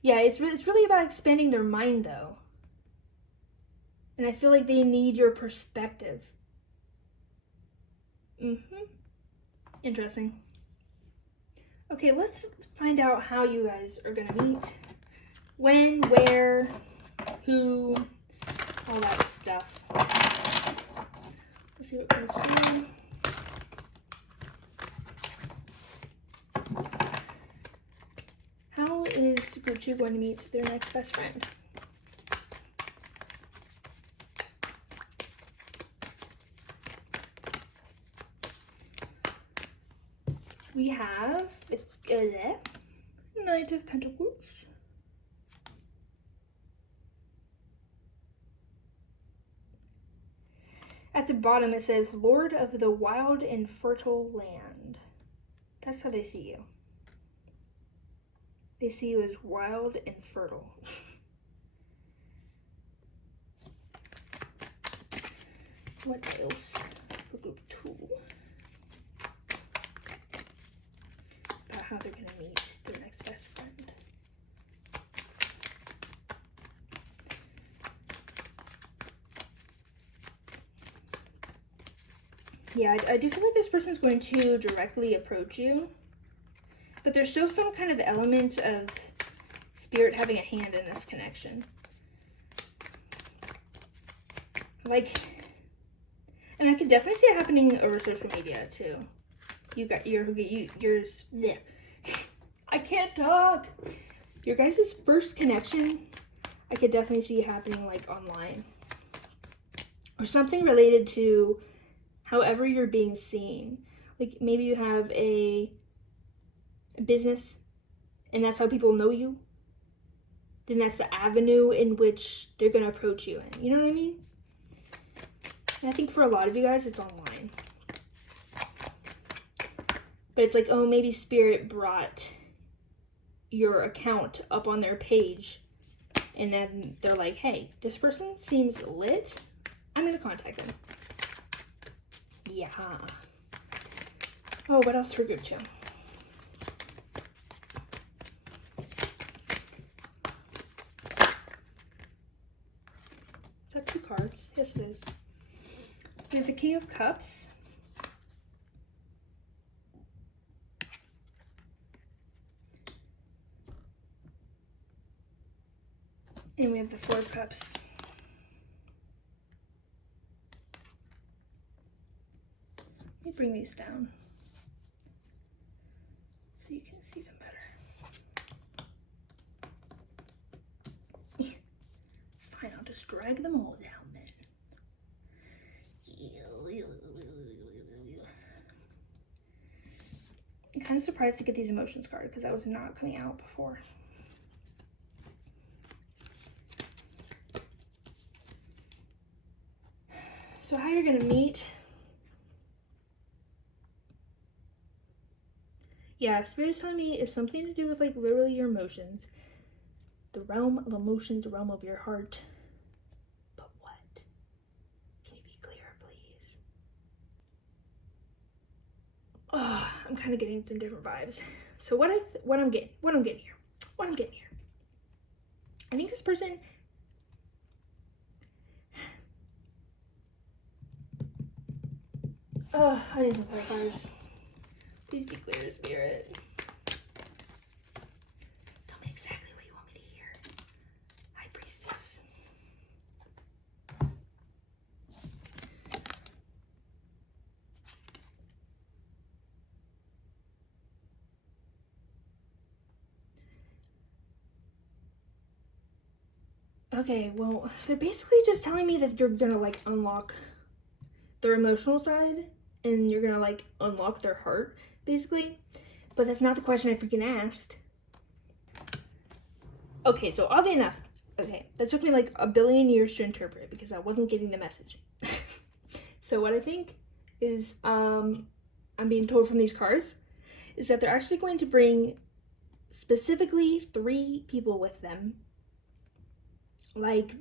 Yeah, it's really about expanding their mind though. And I feel like they need your perspective. Interesting. Okay, let's find out how you guys are gonna meet. When, where, who, all that stuff. Let's see what comes through. How is group 2 going to meet their next best friend? We have the Knight of Pentacles. At the bottom it says, Lord of the Wild and Fertile Land. That's how they see you. They see you as wild and fertile. What else for group 2? About how they're going to meet their next best friend. Yeah, I do feel like this person's going to directly approach you. But there's still some kind of element of spirit having a hand in this connection. Like, and I could definitely see it happening over social media too. You got yours. Yeah. I can't talk. Your guys' first connection, I could definitely see it happening like online. Or something related to however you're being seen. Like maybe you have a business and that's how people know you. then that's the avenue in which they're going to approach you in. You know what I mean? And I think for a lot of you guys, it's online. But it's like, oh, maybe Spirit brought your account up on their page. And then they're like, hey, this person seems lit. I'm going to contact them. Yeah. Oh, what else for group 2? Is that 2 cards? Yes, it is. We have the King of Cups. And we have the 4 of Cups. Let me bring these down so you can see them better. Fine, I'll just drag them all down then. I'm kind of surprised to get these emotions card because that was not coming out before. So how you're gonna meet? Yeah, Spirit's telling me it's something to do with like literally your emotions. The realm of emotions, the realm of your heart. But what? Can you be clearer, please? Oh, I'm kind of getting some different vibes. So what I'm getting here. I think this person. Oh, I need some clarifiers. Please be clear, Spirit. Tell me exactly what you want me to hear. High Priestess. Okay, well, they're basically just telling me that you're gonna like unlock their emotional side and you're gonna like unlock their heart, basically. But that's not the question I freaking asked. Okay, so oddly enough, okay, that took me like a billion years to interpret because I wasn't getting the message. So what I think is, I'm being told from these cards, is that they're actually going to bring specifically 3 people with them. Like,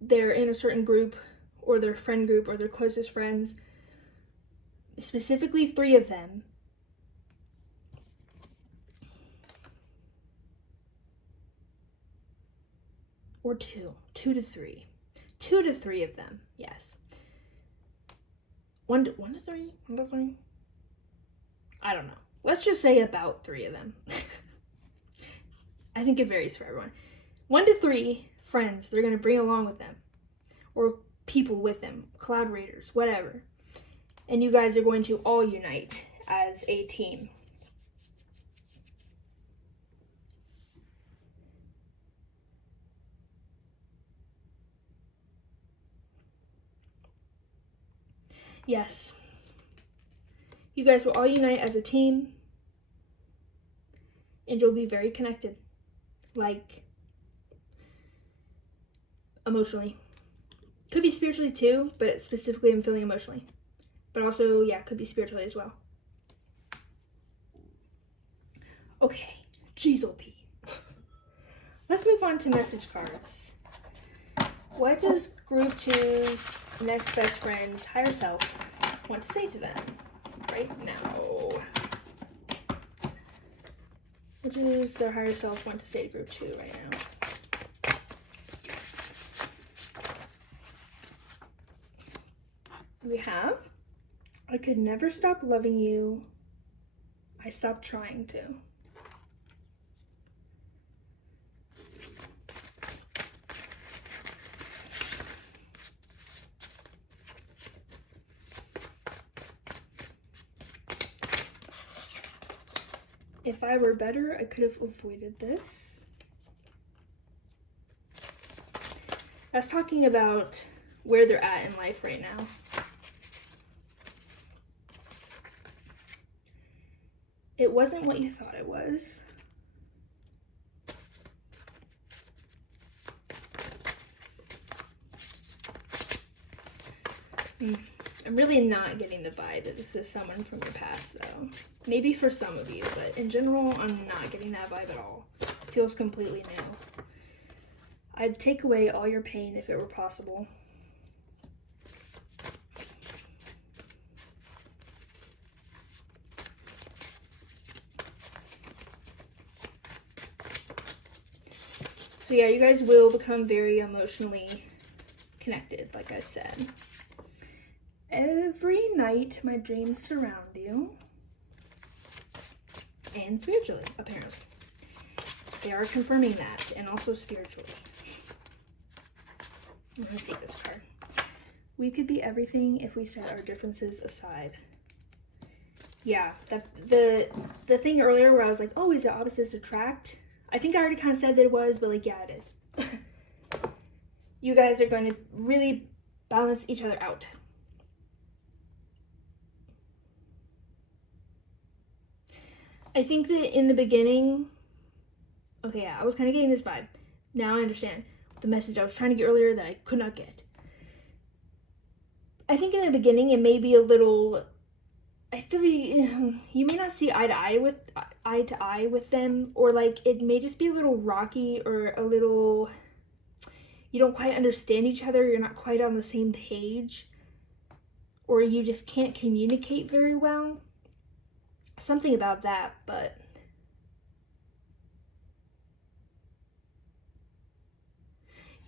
they're in a certain group, or their friend group, or their closest friends. Specifically 3 of them. Or 2. 2 to 3. 2 to 3 of them, yes. 1 to 3? 1 to 3? I don't know. Let's just say about 3 of them. I think it varies for everyone. 1 to 3 friends they're going to bring along with them. Or people with them. Collaborators, whatever. And you guys are going to all unite as a team. Yes. You guys will all unite as a team. And you'll be very connected. Like, emotionally. Could be spiritually too, but specifically I'm feeling emotionally. But also, yeah, could be spiritually as well. Okay, jeez oh P. Let's move on to message cards. What does group 2's next best friend's higher self want to say to them right now? What does their higher self want to say to group 2 right now? We have, I could never stop loving you. I stopped trying to. If I were better, I could have avoided this. That's talking about where they're at in life right now. It wasn't what you thought it was. I'm really not getting the vibe that this is someone from your past, though. Maybe for some of you, but in general, I'm not getting that vibe at all. It feels completely new. I'd take away all your pain if it were possible. So yeah, you guys will become very emotionally connected, like I said. Every night, my dreams surround you. And spiritually, apparently. They are confirming that, and also spiritually. I'm going to take this card. We could be everything if we set our differences aside. Yeah, the thing earlier where I was like, oh, is it opposites attract? I think I already kind of said that it was, but like, yeah, it is. You guys are going to really balance each other out. I think that in the beginning, okay, yeah, I was kind of getting this vibe. Now I understand the message I was trying to get earlier that I could not get. I think in the beginning it may be a little, I feel you may not see eye to eye with them, or like it may just be a little rocky, or a little, you don't quite understand each other, you're not quite on the same page, or you just can't communicate very well. Something about that, but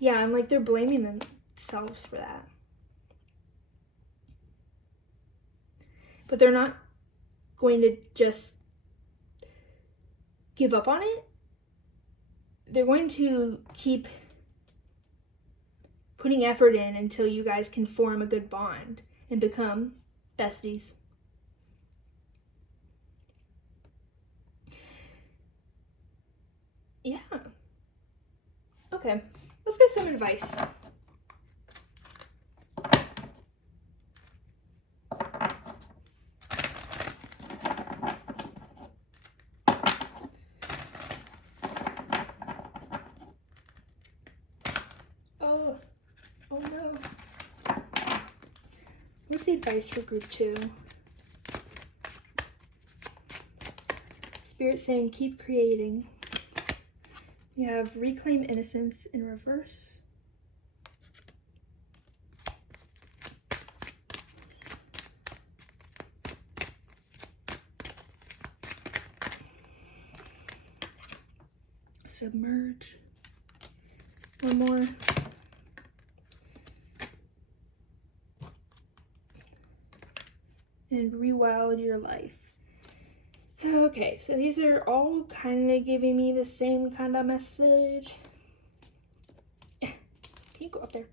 yeah, and like they're blaming themselves for that. But they're not going to just give up on it. They're going to keep putting effort in until you guys can form a good bond and become besties. Yeah. Okay, let's get some advice. Oh no. What's the advice for group 2? Spirit saying keep creating. You have reclaim innocence in reverse. Submerge. One more. And rewild your life. Okay, so these are all kind of giving me the same kind of message. Can you go up there?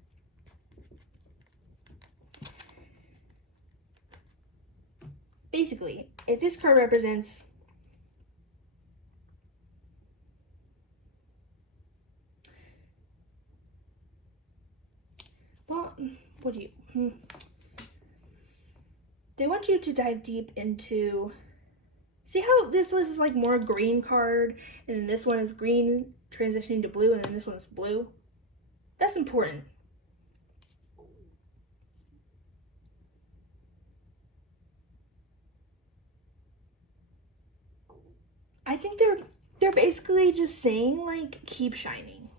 Basically, if this card represents what do you they want you to dive deep into, see how this list is like more green card, and then this one is green transitioning to blue, and then this one's blue? That's important. I think they're basically just saying like keep shining.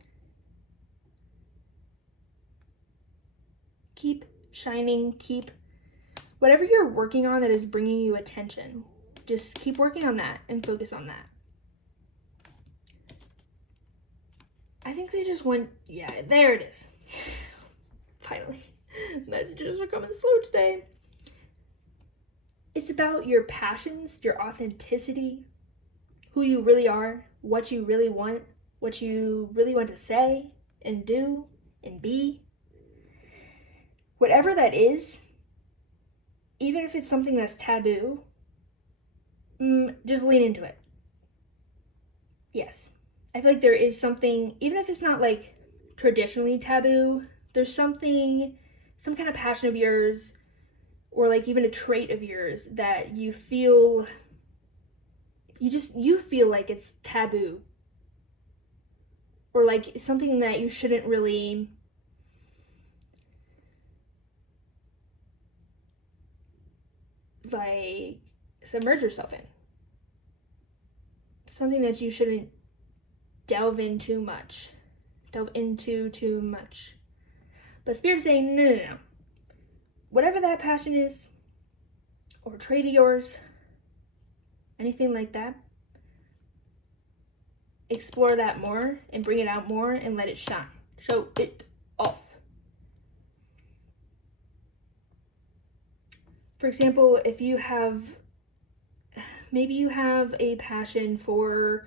Keep shining, keep whatever you're working on that is bringing you attention. Just keep working on that and focus on that. I think they just want, yeah, there it is. Finally, messages are coming slow today. It's about your passions, your authenticity, who you really are, what you really want to say and do and be. Whatever that is, even if it's something that's taboo, just lean into it. Yes. I feel like there is something, even if it's not like traditionally taboo, there's something, some kind of passion of yours, or like even a trait of yours that you feel, you feel like it's taboo. Or like something that you shouldn't really, like submerge yourself in. Something that you shouldn't delve into too much. But Spirit's saying, no. Whatever that passion is, or trade of yours, anything like that, explore that more and bring it out more and let it shine. Show it off. For example, if you have, maybe you have a passion for,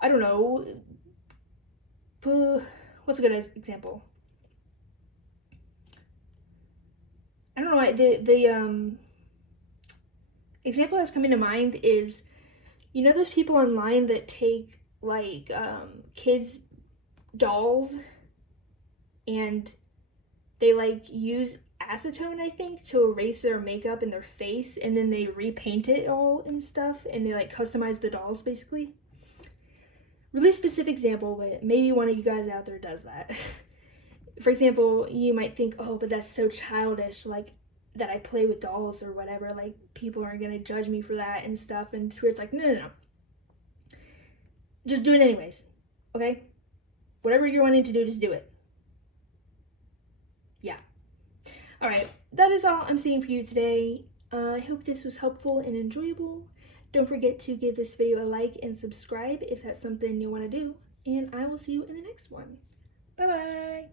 I don't know, what's a good example? I don't know, the example that's coming to mind is, you know those people online that take like kids' dolls and they like use acetone, I think, to erase their makeup and their face, and then they repaint it all and stuff, and they like customize the dolls basically. Really specific example, but maybe one of you guys out there does that. For example, you might think, oh, but that's so childish, like that I play with dolls or whatever, like people aren't gonna judge me for that and stuff. And Spirit's like, no. Just do it anyways, okay? Whatever you're wanting to do, just do it. Yeah. All right, that is all I'm saying for you today. I hope this was helpful and enjoyable. Don't forget to give this video a like and subscribe if that's something you want to do. And I will see you in the next one. Bye-bye.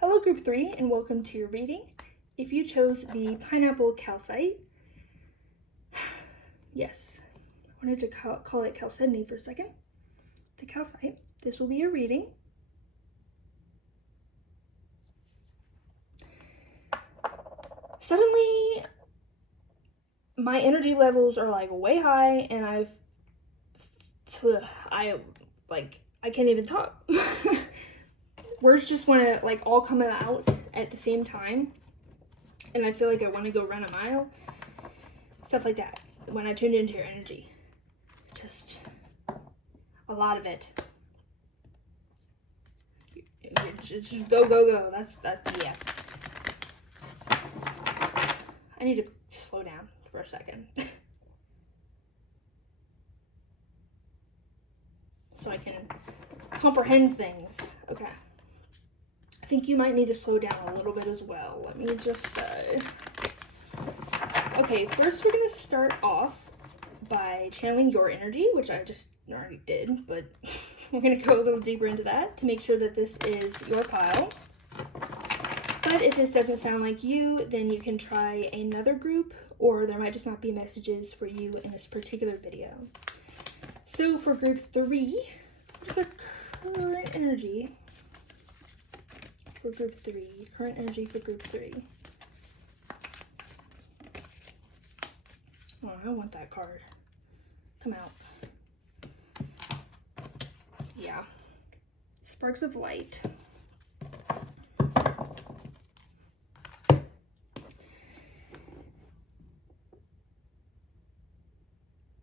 Hello Group 3 and welcome to your reading. If you chose the pineapple calcite, yes, I wanted to call it chalcedony for a second. The calcite, this will be your reading. Suddenly, my energy levels are like way high and I can't even talk. Words just want to like all come out at the same time, and I feel like I want to go run a mile, stuff like that. When I tuned into your energy, just a lot of it. Just go. That's yeah. I need to slow down for a second so I can comprehend things. Okay. I think you might need to slow down a little bit as well. Let me just say. Okay, first we're going to start off by channeling your energy, which I just already did, but we're going to go a little deeper into that to make sure that this is your pile. But if this doesn't sound like you, then you can try another group, or there might just not be messages for you in this particular video. So for group 3, what's our current energy for group 3? Current energy for group 3. Oh, I want that card. Come out. Yeah. Sparks of light.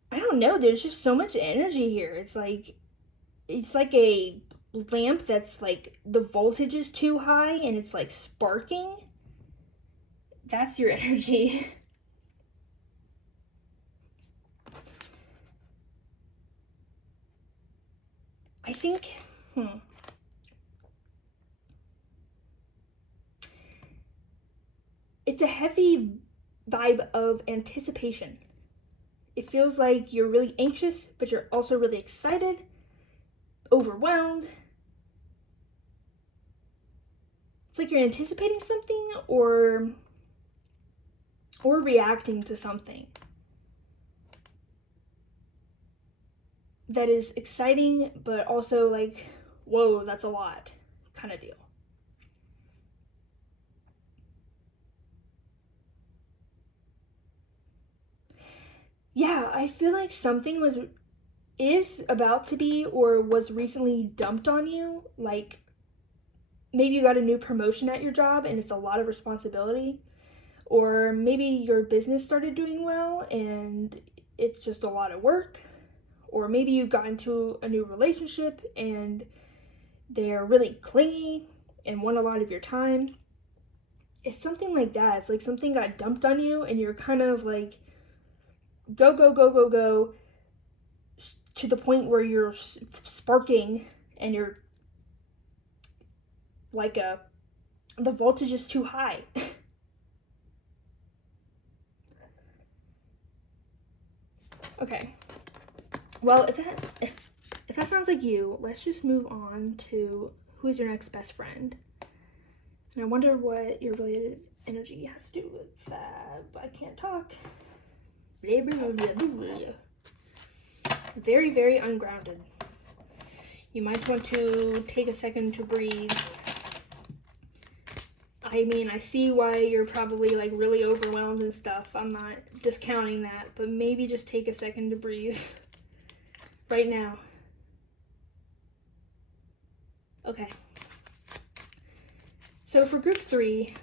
I don't know, there's just so much energy here. It's like a lamp that's like the voltage is too high and it's like sparking. That's your energy. I think, it's a heavy vibe of anticipation. It feels like you're really anxious, but you're also really excited, overwhelmed. It's like you're anticipating something or reacting to something that is exciting, but also like, whoa, that's a lot kind of deal. Yeah, I feel like something is about to be or was recently dumped on you. Like maybe you got a new promotion at your job and it's a lot of responsibility, or maybe your business started doing well and it's just a lot of work, or maybe you got into a new relationship and they're really clingy and want a lot of your time. it's something like that. It's like something got dumped on you and you're kind of like go, go, go, go, go to the point where you're sparking and you're like the voltage is too high. Okay. Well, if that sounds like you, let's just move on to who's your next best friend. And I wonder what your related energy has to do with that. I can't talk. Very, very ungrounded. You might want to take a second to breathe. I mean, I see why you're probably like really overwhelmed and stuff. I'm not discounting that, but maybe just take a second to breathe right now. Okay. So for group 3,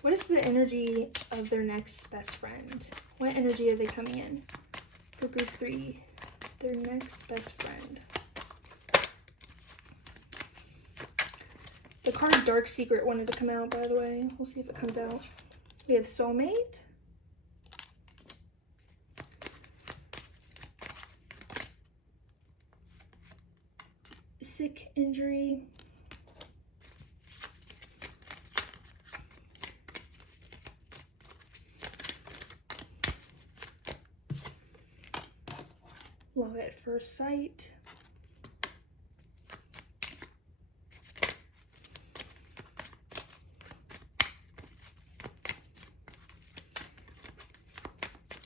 what is the energy of their next best friend? What energy are they coming in? For group 3, their next best friend. The card Dark Secret wanted to come out, by the way. We'll see if it comes out. We have Soulmate. Sick Injury. Love at First Sight.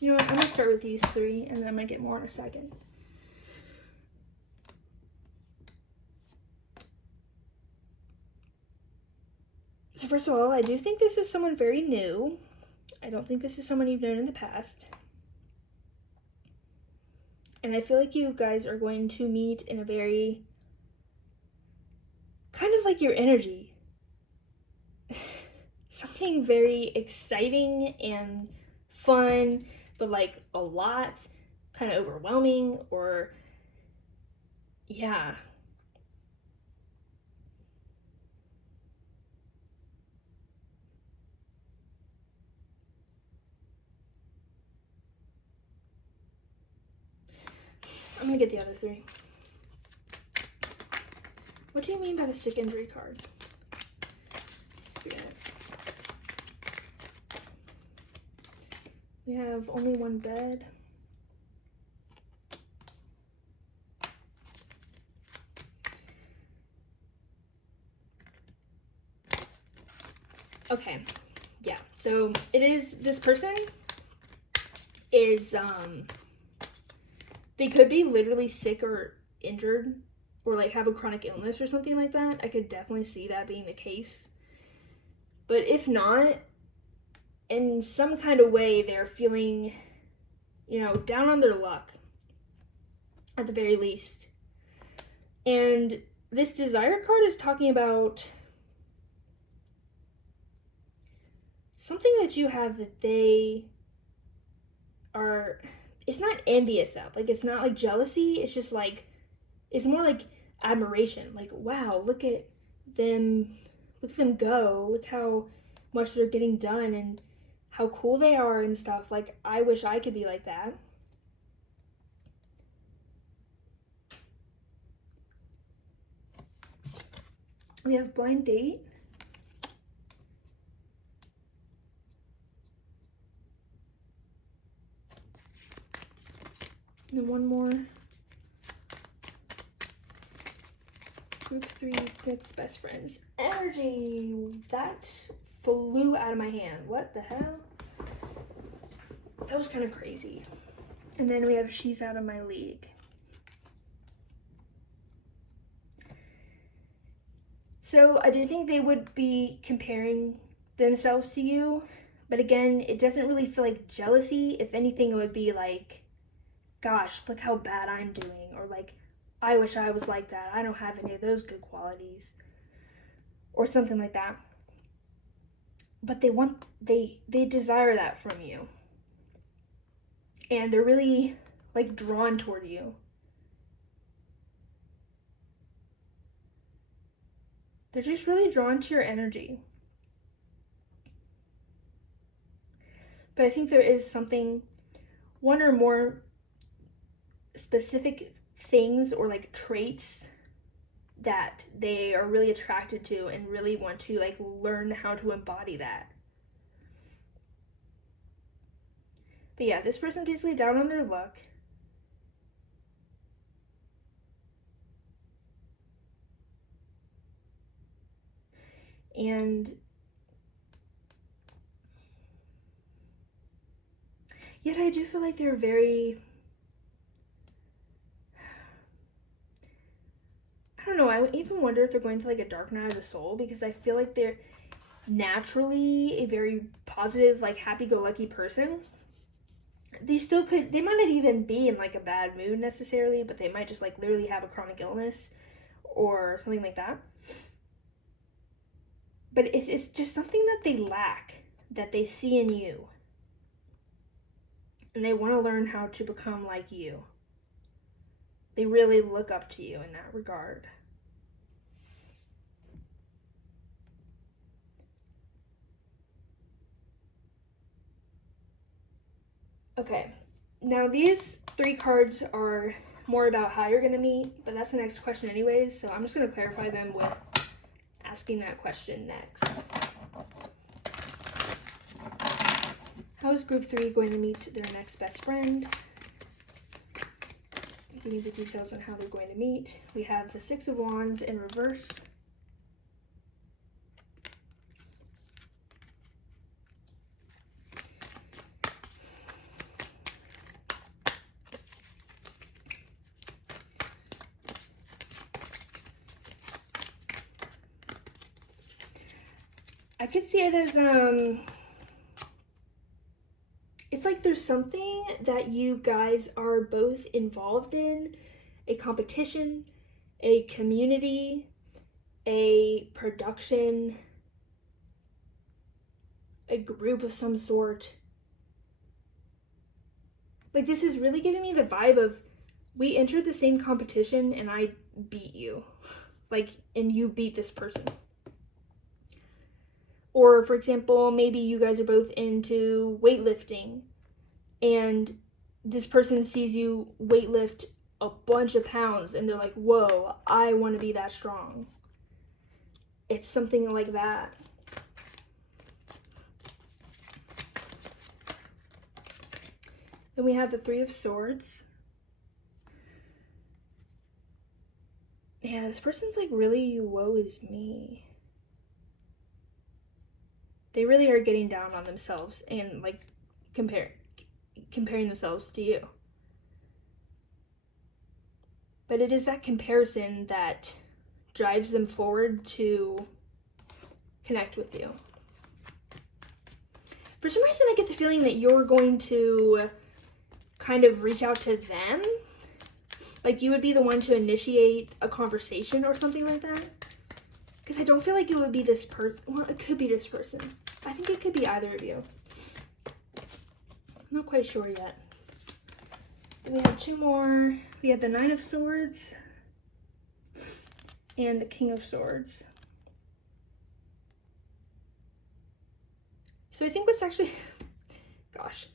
You know what, I'm gonna start with these 3 and then I'm gonna get more in a second. So first of all, I do think this is someone very new. I don't think this is someone you've known in the past. And I feel like you guys are going to meet in a very, kind of like your energy. Something very exciting and fun, but like a lot, kind of overwhelming, or yeah. I'm gonna get the other 3. What do you mean by the Sick Injury card? Spirit. We have Only One Bed. Okay, yeah, so it is, this person is, they could be literally sick or injured or like have a chronic illness or something like that. I could definitely see that being the case. But if not, in some kind of way, they're feeling, you know, down on their luck at the very least. And this Desire card is talking about something that you have that they are, it's not envious of. Like, it's not like jealousy. It's just like, it's more like admiration. Like, wow, look at them go. Look how much they're getting done and how cool they are and stuff. Like, I wish I could be like that. We have Blind Date. And then one more. Group 3's next best friends. Energy! That flew out of my hand. What the hell? That was kind of crazy. And then we have She's Out of My League. So I do think they would be comparing themselves to you. But again, it doesn't really feel like jealousy. If anything, it would be like, gosh, look how bad I'm doing. Or like, I wish I was like that. I don't have any of those good qualities. Or something like that. But they desire that from you. And they're really like drawn toward you. They're just really drawn to your energy. But I think there is something, one or more specific things or like traits that they are really attracted to and really want to like learn how to embody that. But yeah, this person's basically down on their luck. And yet I do feel like they're very, I don't know, I even wonder if they're going to like a dark night of the soul, because I feel like they're naturally a very positive, like happy-go-lucky person. They might not even be in like a bad mood necessarily, but they might just like literally have a chronic illness or something like that. But it's just something that they lack, that they see in you. And they want to learn how to become like you. They really look up to you in that regard. Okay, now these 3 cards are more about how you're going to meet, but that's the next question anyways, so I'm just going to clarify them with asking that question next. How is group 3 going to meet their next best friend? Give me the details on how they're going to meet. We have the 6 of Wands in reverse. I could see it as, it's like there's something that you guys are both involved in, a competition, a community, a production, a group of some sort. Like, this is really giving me the vibe of, we entered the same competition and I beat you. Like, and you beat this person. Or, for example, maybe you guys are both into weightlifting and this person sees you weightlift a bunch of pounds and they're like, whoa, I want to be that strong. It's something like that. Then we have the 3 of Swords. Yeah, this person's like, really, woe is me. They really are getting down on themselves and like comparing themselves to you. But it is that comparison that drives them forward to connect with you. For some reason, I get the feeling that you're going to kind of reach out to them. Like, you would be the one to initiate a conversation or something like that. Because I don't feel like it would be this person. Well, it could be this person. I think it could be either of you. I'm not quite sure yet. Then we have 2 more. We have the 9 of Swords and the King of Swords. So I think what's actually, gosh,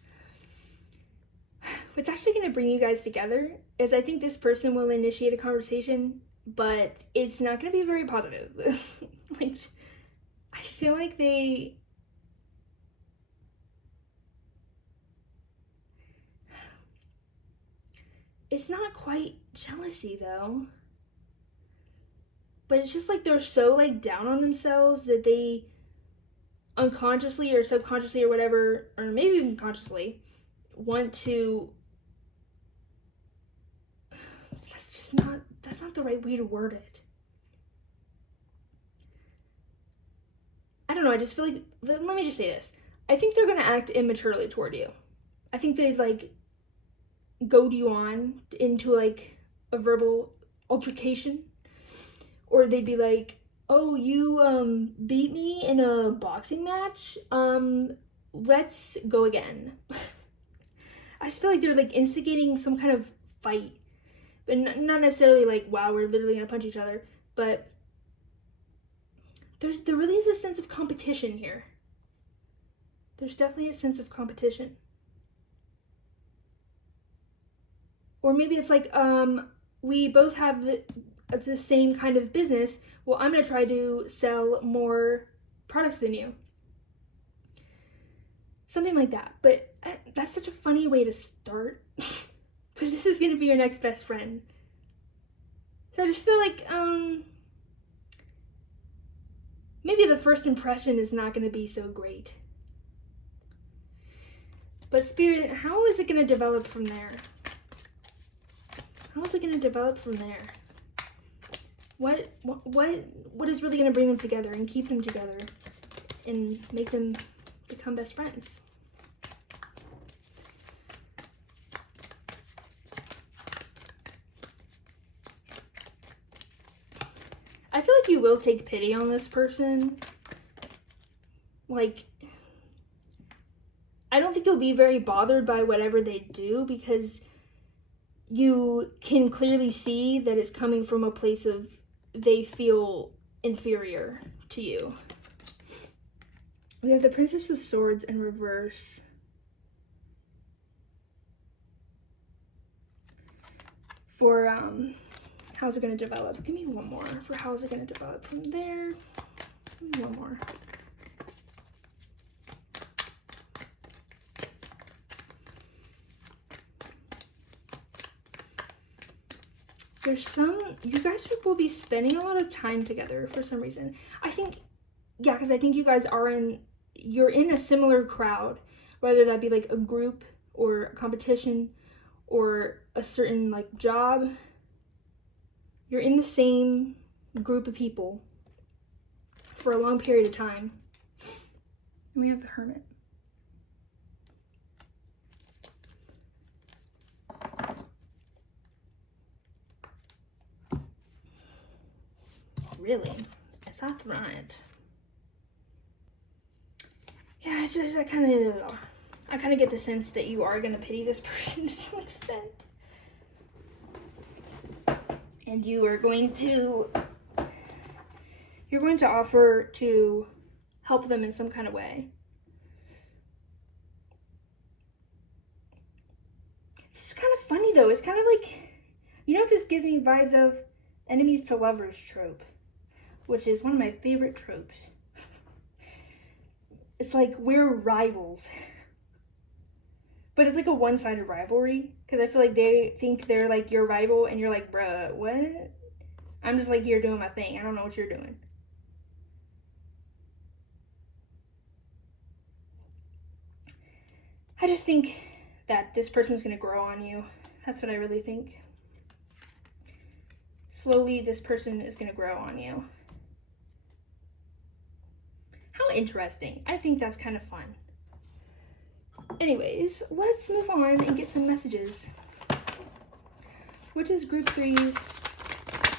what's actually going to bring you guys together is I think this person will initiate a conversation, but it's not going to be very positive. Like, I feel like it's not quite jealousy though, but it's just like they're so like down on themselves that they unconsciously or subconsciously or whatever, or maybe even consciously, want to, that's not the right way to word it. I don't know, I just feel like, let me just say this. I think they're going to act immaturely toward you. I think they like goad you on into like a verbal altercation, or they'd be like, oh, you beat me in a boxing match, let's go again. I just feel like they're like instigating some kind of fight, but not necessarily like, wow, we're literally gonna punch each other, but there really is a sense of competition here. There's definitely a sense of competition. Or maybe it's like, we both have the same kind of business. Well, I'm going to try to sell more products than you. Something like that. But that's such a funny way to start. But this is going to be your next best friend. So I just feel like, maybe the first impression is not going to be so great. But Spirit, how is it going to develop from there? How is it going to develop from there? What is really going to bring them together and keep them together and make them become best friends? I feel like you will take pity on this person. Like, I don't think you'll be very bothered by whatever they do, because you can clearly see that it's coming from a place of they feel inferior to you. We have the Princess of Swords in reverse. For how's it going to develop? Give me one more for how is it going to develop from there. Give me one more. You guys will be spending a lot of time together for some reason. I think, yeah, because I think you guys you're in a similar crowd, whether that be like a group or a competition or a certain like job. You're in the same group of people for a long period of time. And we have the Hermit. Really? Is that right? Yeah, I kind of get the sense that you are going to pity this person to some extent. And you're going to offer to help them in some kind of way. This is kind of funny though. It's kind of like, you know what this gives me vibes of? Enemies to lovers trope, which is one of my favorite tropes. It's like we're rivals. But it's like a one-sided rivalry, because I feel like they think they're like your rival and you're like, bruh, what? I'm just like here doing my thing. I don't know what you're doing. I just think that this person's going to grow on you. That's what I really think. Slowly, this person is going to grow on you. How interesting. I think that's kind of fun. Anyways, let's move on and get some messages. What does Group 3's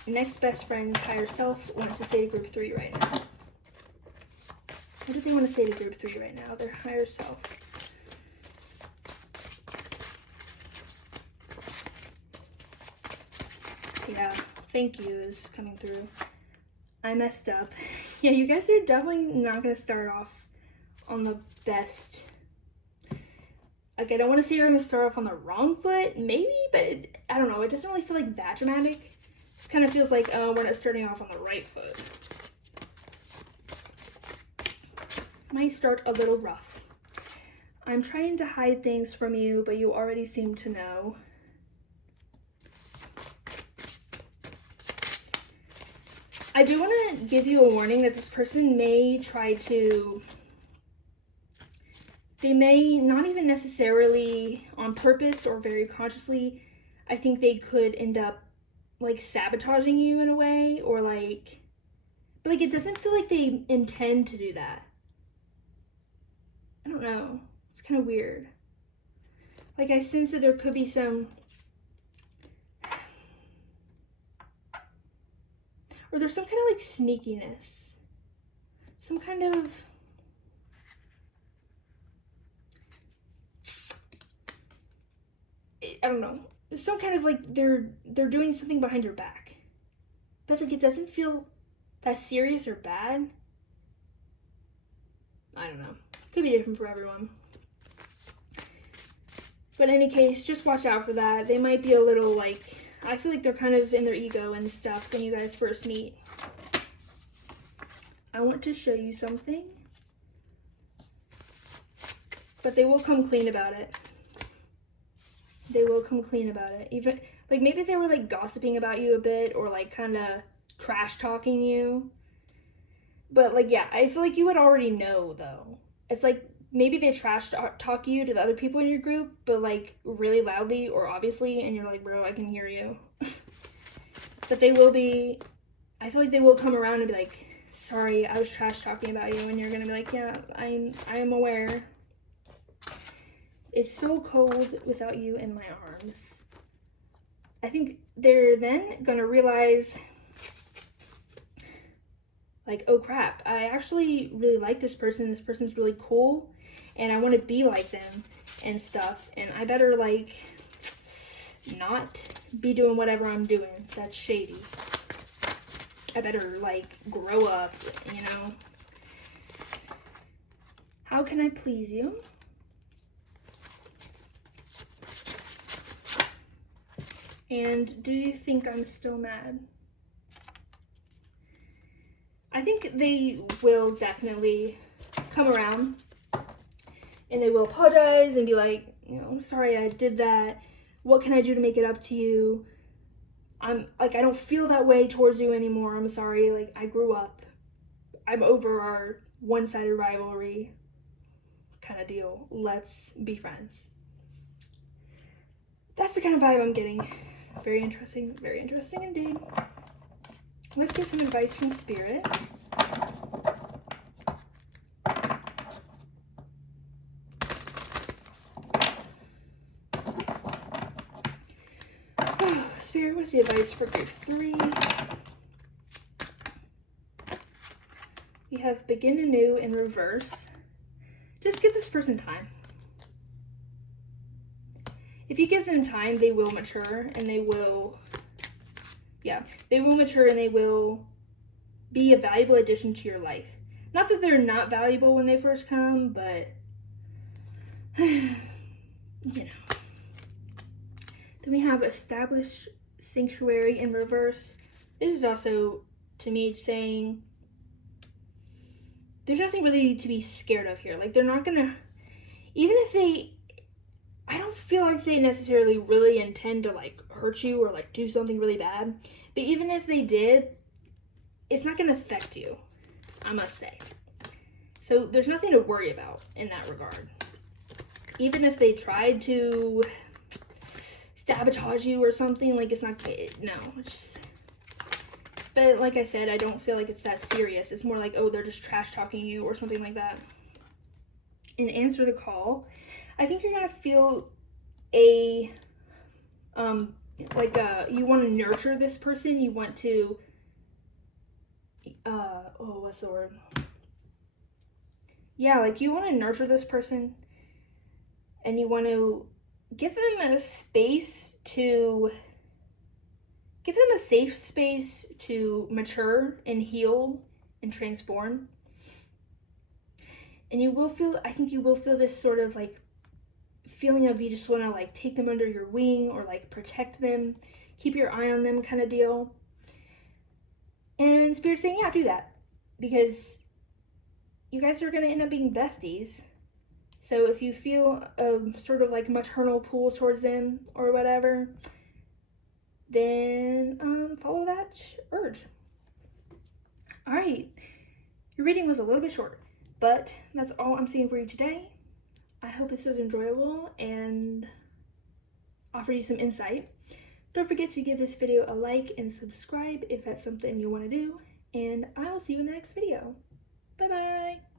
next best friend's higher self want to say to Group 3 right now? What do they want to say to Group 3 right now, their higher self? Yeah, thank you is coming through. I messed up. Yeah, you guys are definitely not going to start off on the best. Like, I don't want to say you're going to start off on the wrong foot, maybe, but I don't know. It doesn't really feel like that dramatic. It just kind of feels like, oh, we're not starting off on the right foot. Might start a little rough. I'm trying to hide things from you, but you already seem to know. I do want to give you a warning that this person may try to, they may not even necessarily on purpose or very consciously, I think they could end up like sabotaging you in a way, or like, but like it doesn't feel like they intend to do that. I don't know. It's kind of weird. Like I sense that there could be some, or there's some kind of like sneakiness. Some kind of, I don't know. Some kind of like they're doing something behind your back. But like it doesn't feel that serious or bad. I don't know. Could be different for everyone. But in any case, just watch out for that. They might be a little like, I feel like they're kind of in their ego and stuff when you guys first meet. I want to show you something. But they will come clean about it. They will come clean about it. Even, like, maybe they were, like, gossiping about you a bit or, like, kind of trash talking you. But, like, yeah, I feel like you would already know, though. It's like, maybe they trash talk you to the other people in your group, but, like, really loudly or obviously, and you're like, bro, I can hear you. But they will be, I feel like they will come around and be like, sorry, I was trash talking about you, and you're gonna be like, yeah, I am aware. It's so cold without you in my arms. I think they're then gonna realize, like, oh crap, I actually really like this person. This person's really cool, and I want to be like them and stuff. And I better, like, not be doing whatever I'm doing that's shady. I better, like, grow up, you know? How can I please you? And do you think I'm still mad? I think they will definitely come around and they will apologize and be like, you know, I'm sorry I did that. What can I do to make it up to you? I don't feel that way towards you anymore. I'm sorry. Like, I grew up. I'm over our one-sided rivalry kind of deal. Let's be friends. That's the kind of vibe I'm getting. Very interesting indeed. Let's get some advice from Spirit. Spirit, what's the advice for group 3? We have begin anew in reverse. Just give this person time. If you give them time, they will mature and they will, they will mature and they will be a valuable addition to your life. Not that they're not valuable when they first come, but, you know. Then we have established sanctuary in reverse. This is also, to me, saying there's nothing really to be scared of here. Like, they're not gonna, even if they, I don't feel like they necessarily really intend to, like, hurt you or, like, do something really bad. But even if they did, it's not gonna affect you, I must say. So there's nothing to worry about in that regard. Even if they tried to sabotage you or something, like, it's not, no, it's just, but like I said, I don't feel like it's that serious. It's more like, oh, they're just trash talking you or something like that. And answer the call. I think you're gonna feel you want to nurture this person. You want to, what's the word? Yeah, like, you want to nurture this person, and you want to give them a space to, give them a safe space to mature and heal and transform. And you will feel, I think you will feel this sort of, like, feeling of you just want to, like, take them under your wing or, like, protect them, keep your eye on them kind of deal. And Spirit's saying, yeah, do that. Because you guys are going to end up being besties. So if you feel a sort of, like, maternal pull towards them or whatever, then follow that urge. All right. Your reading was a little bit short, but that's all I'm seeing for you today. I hope this was enjoyable and offered you some insight. Don't forget to give this video a like and subscribe if that's something you want to do. And I will see you in the next video. Bye-bye.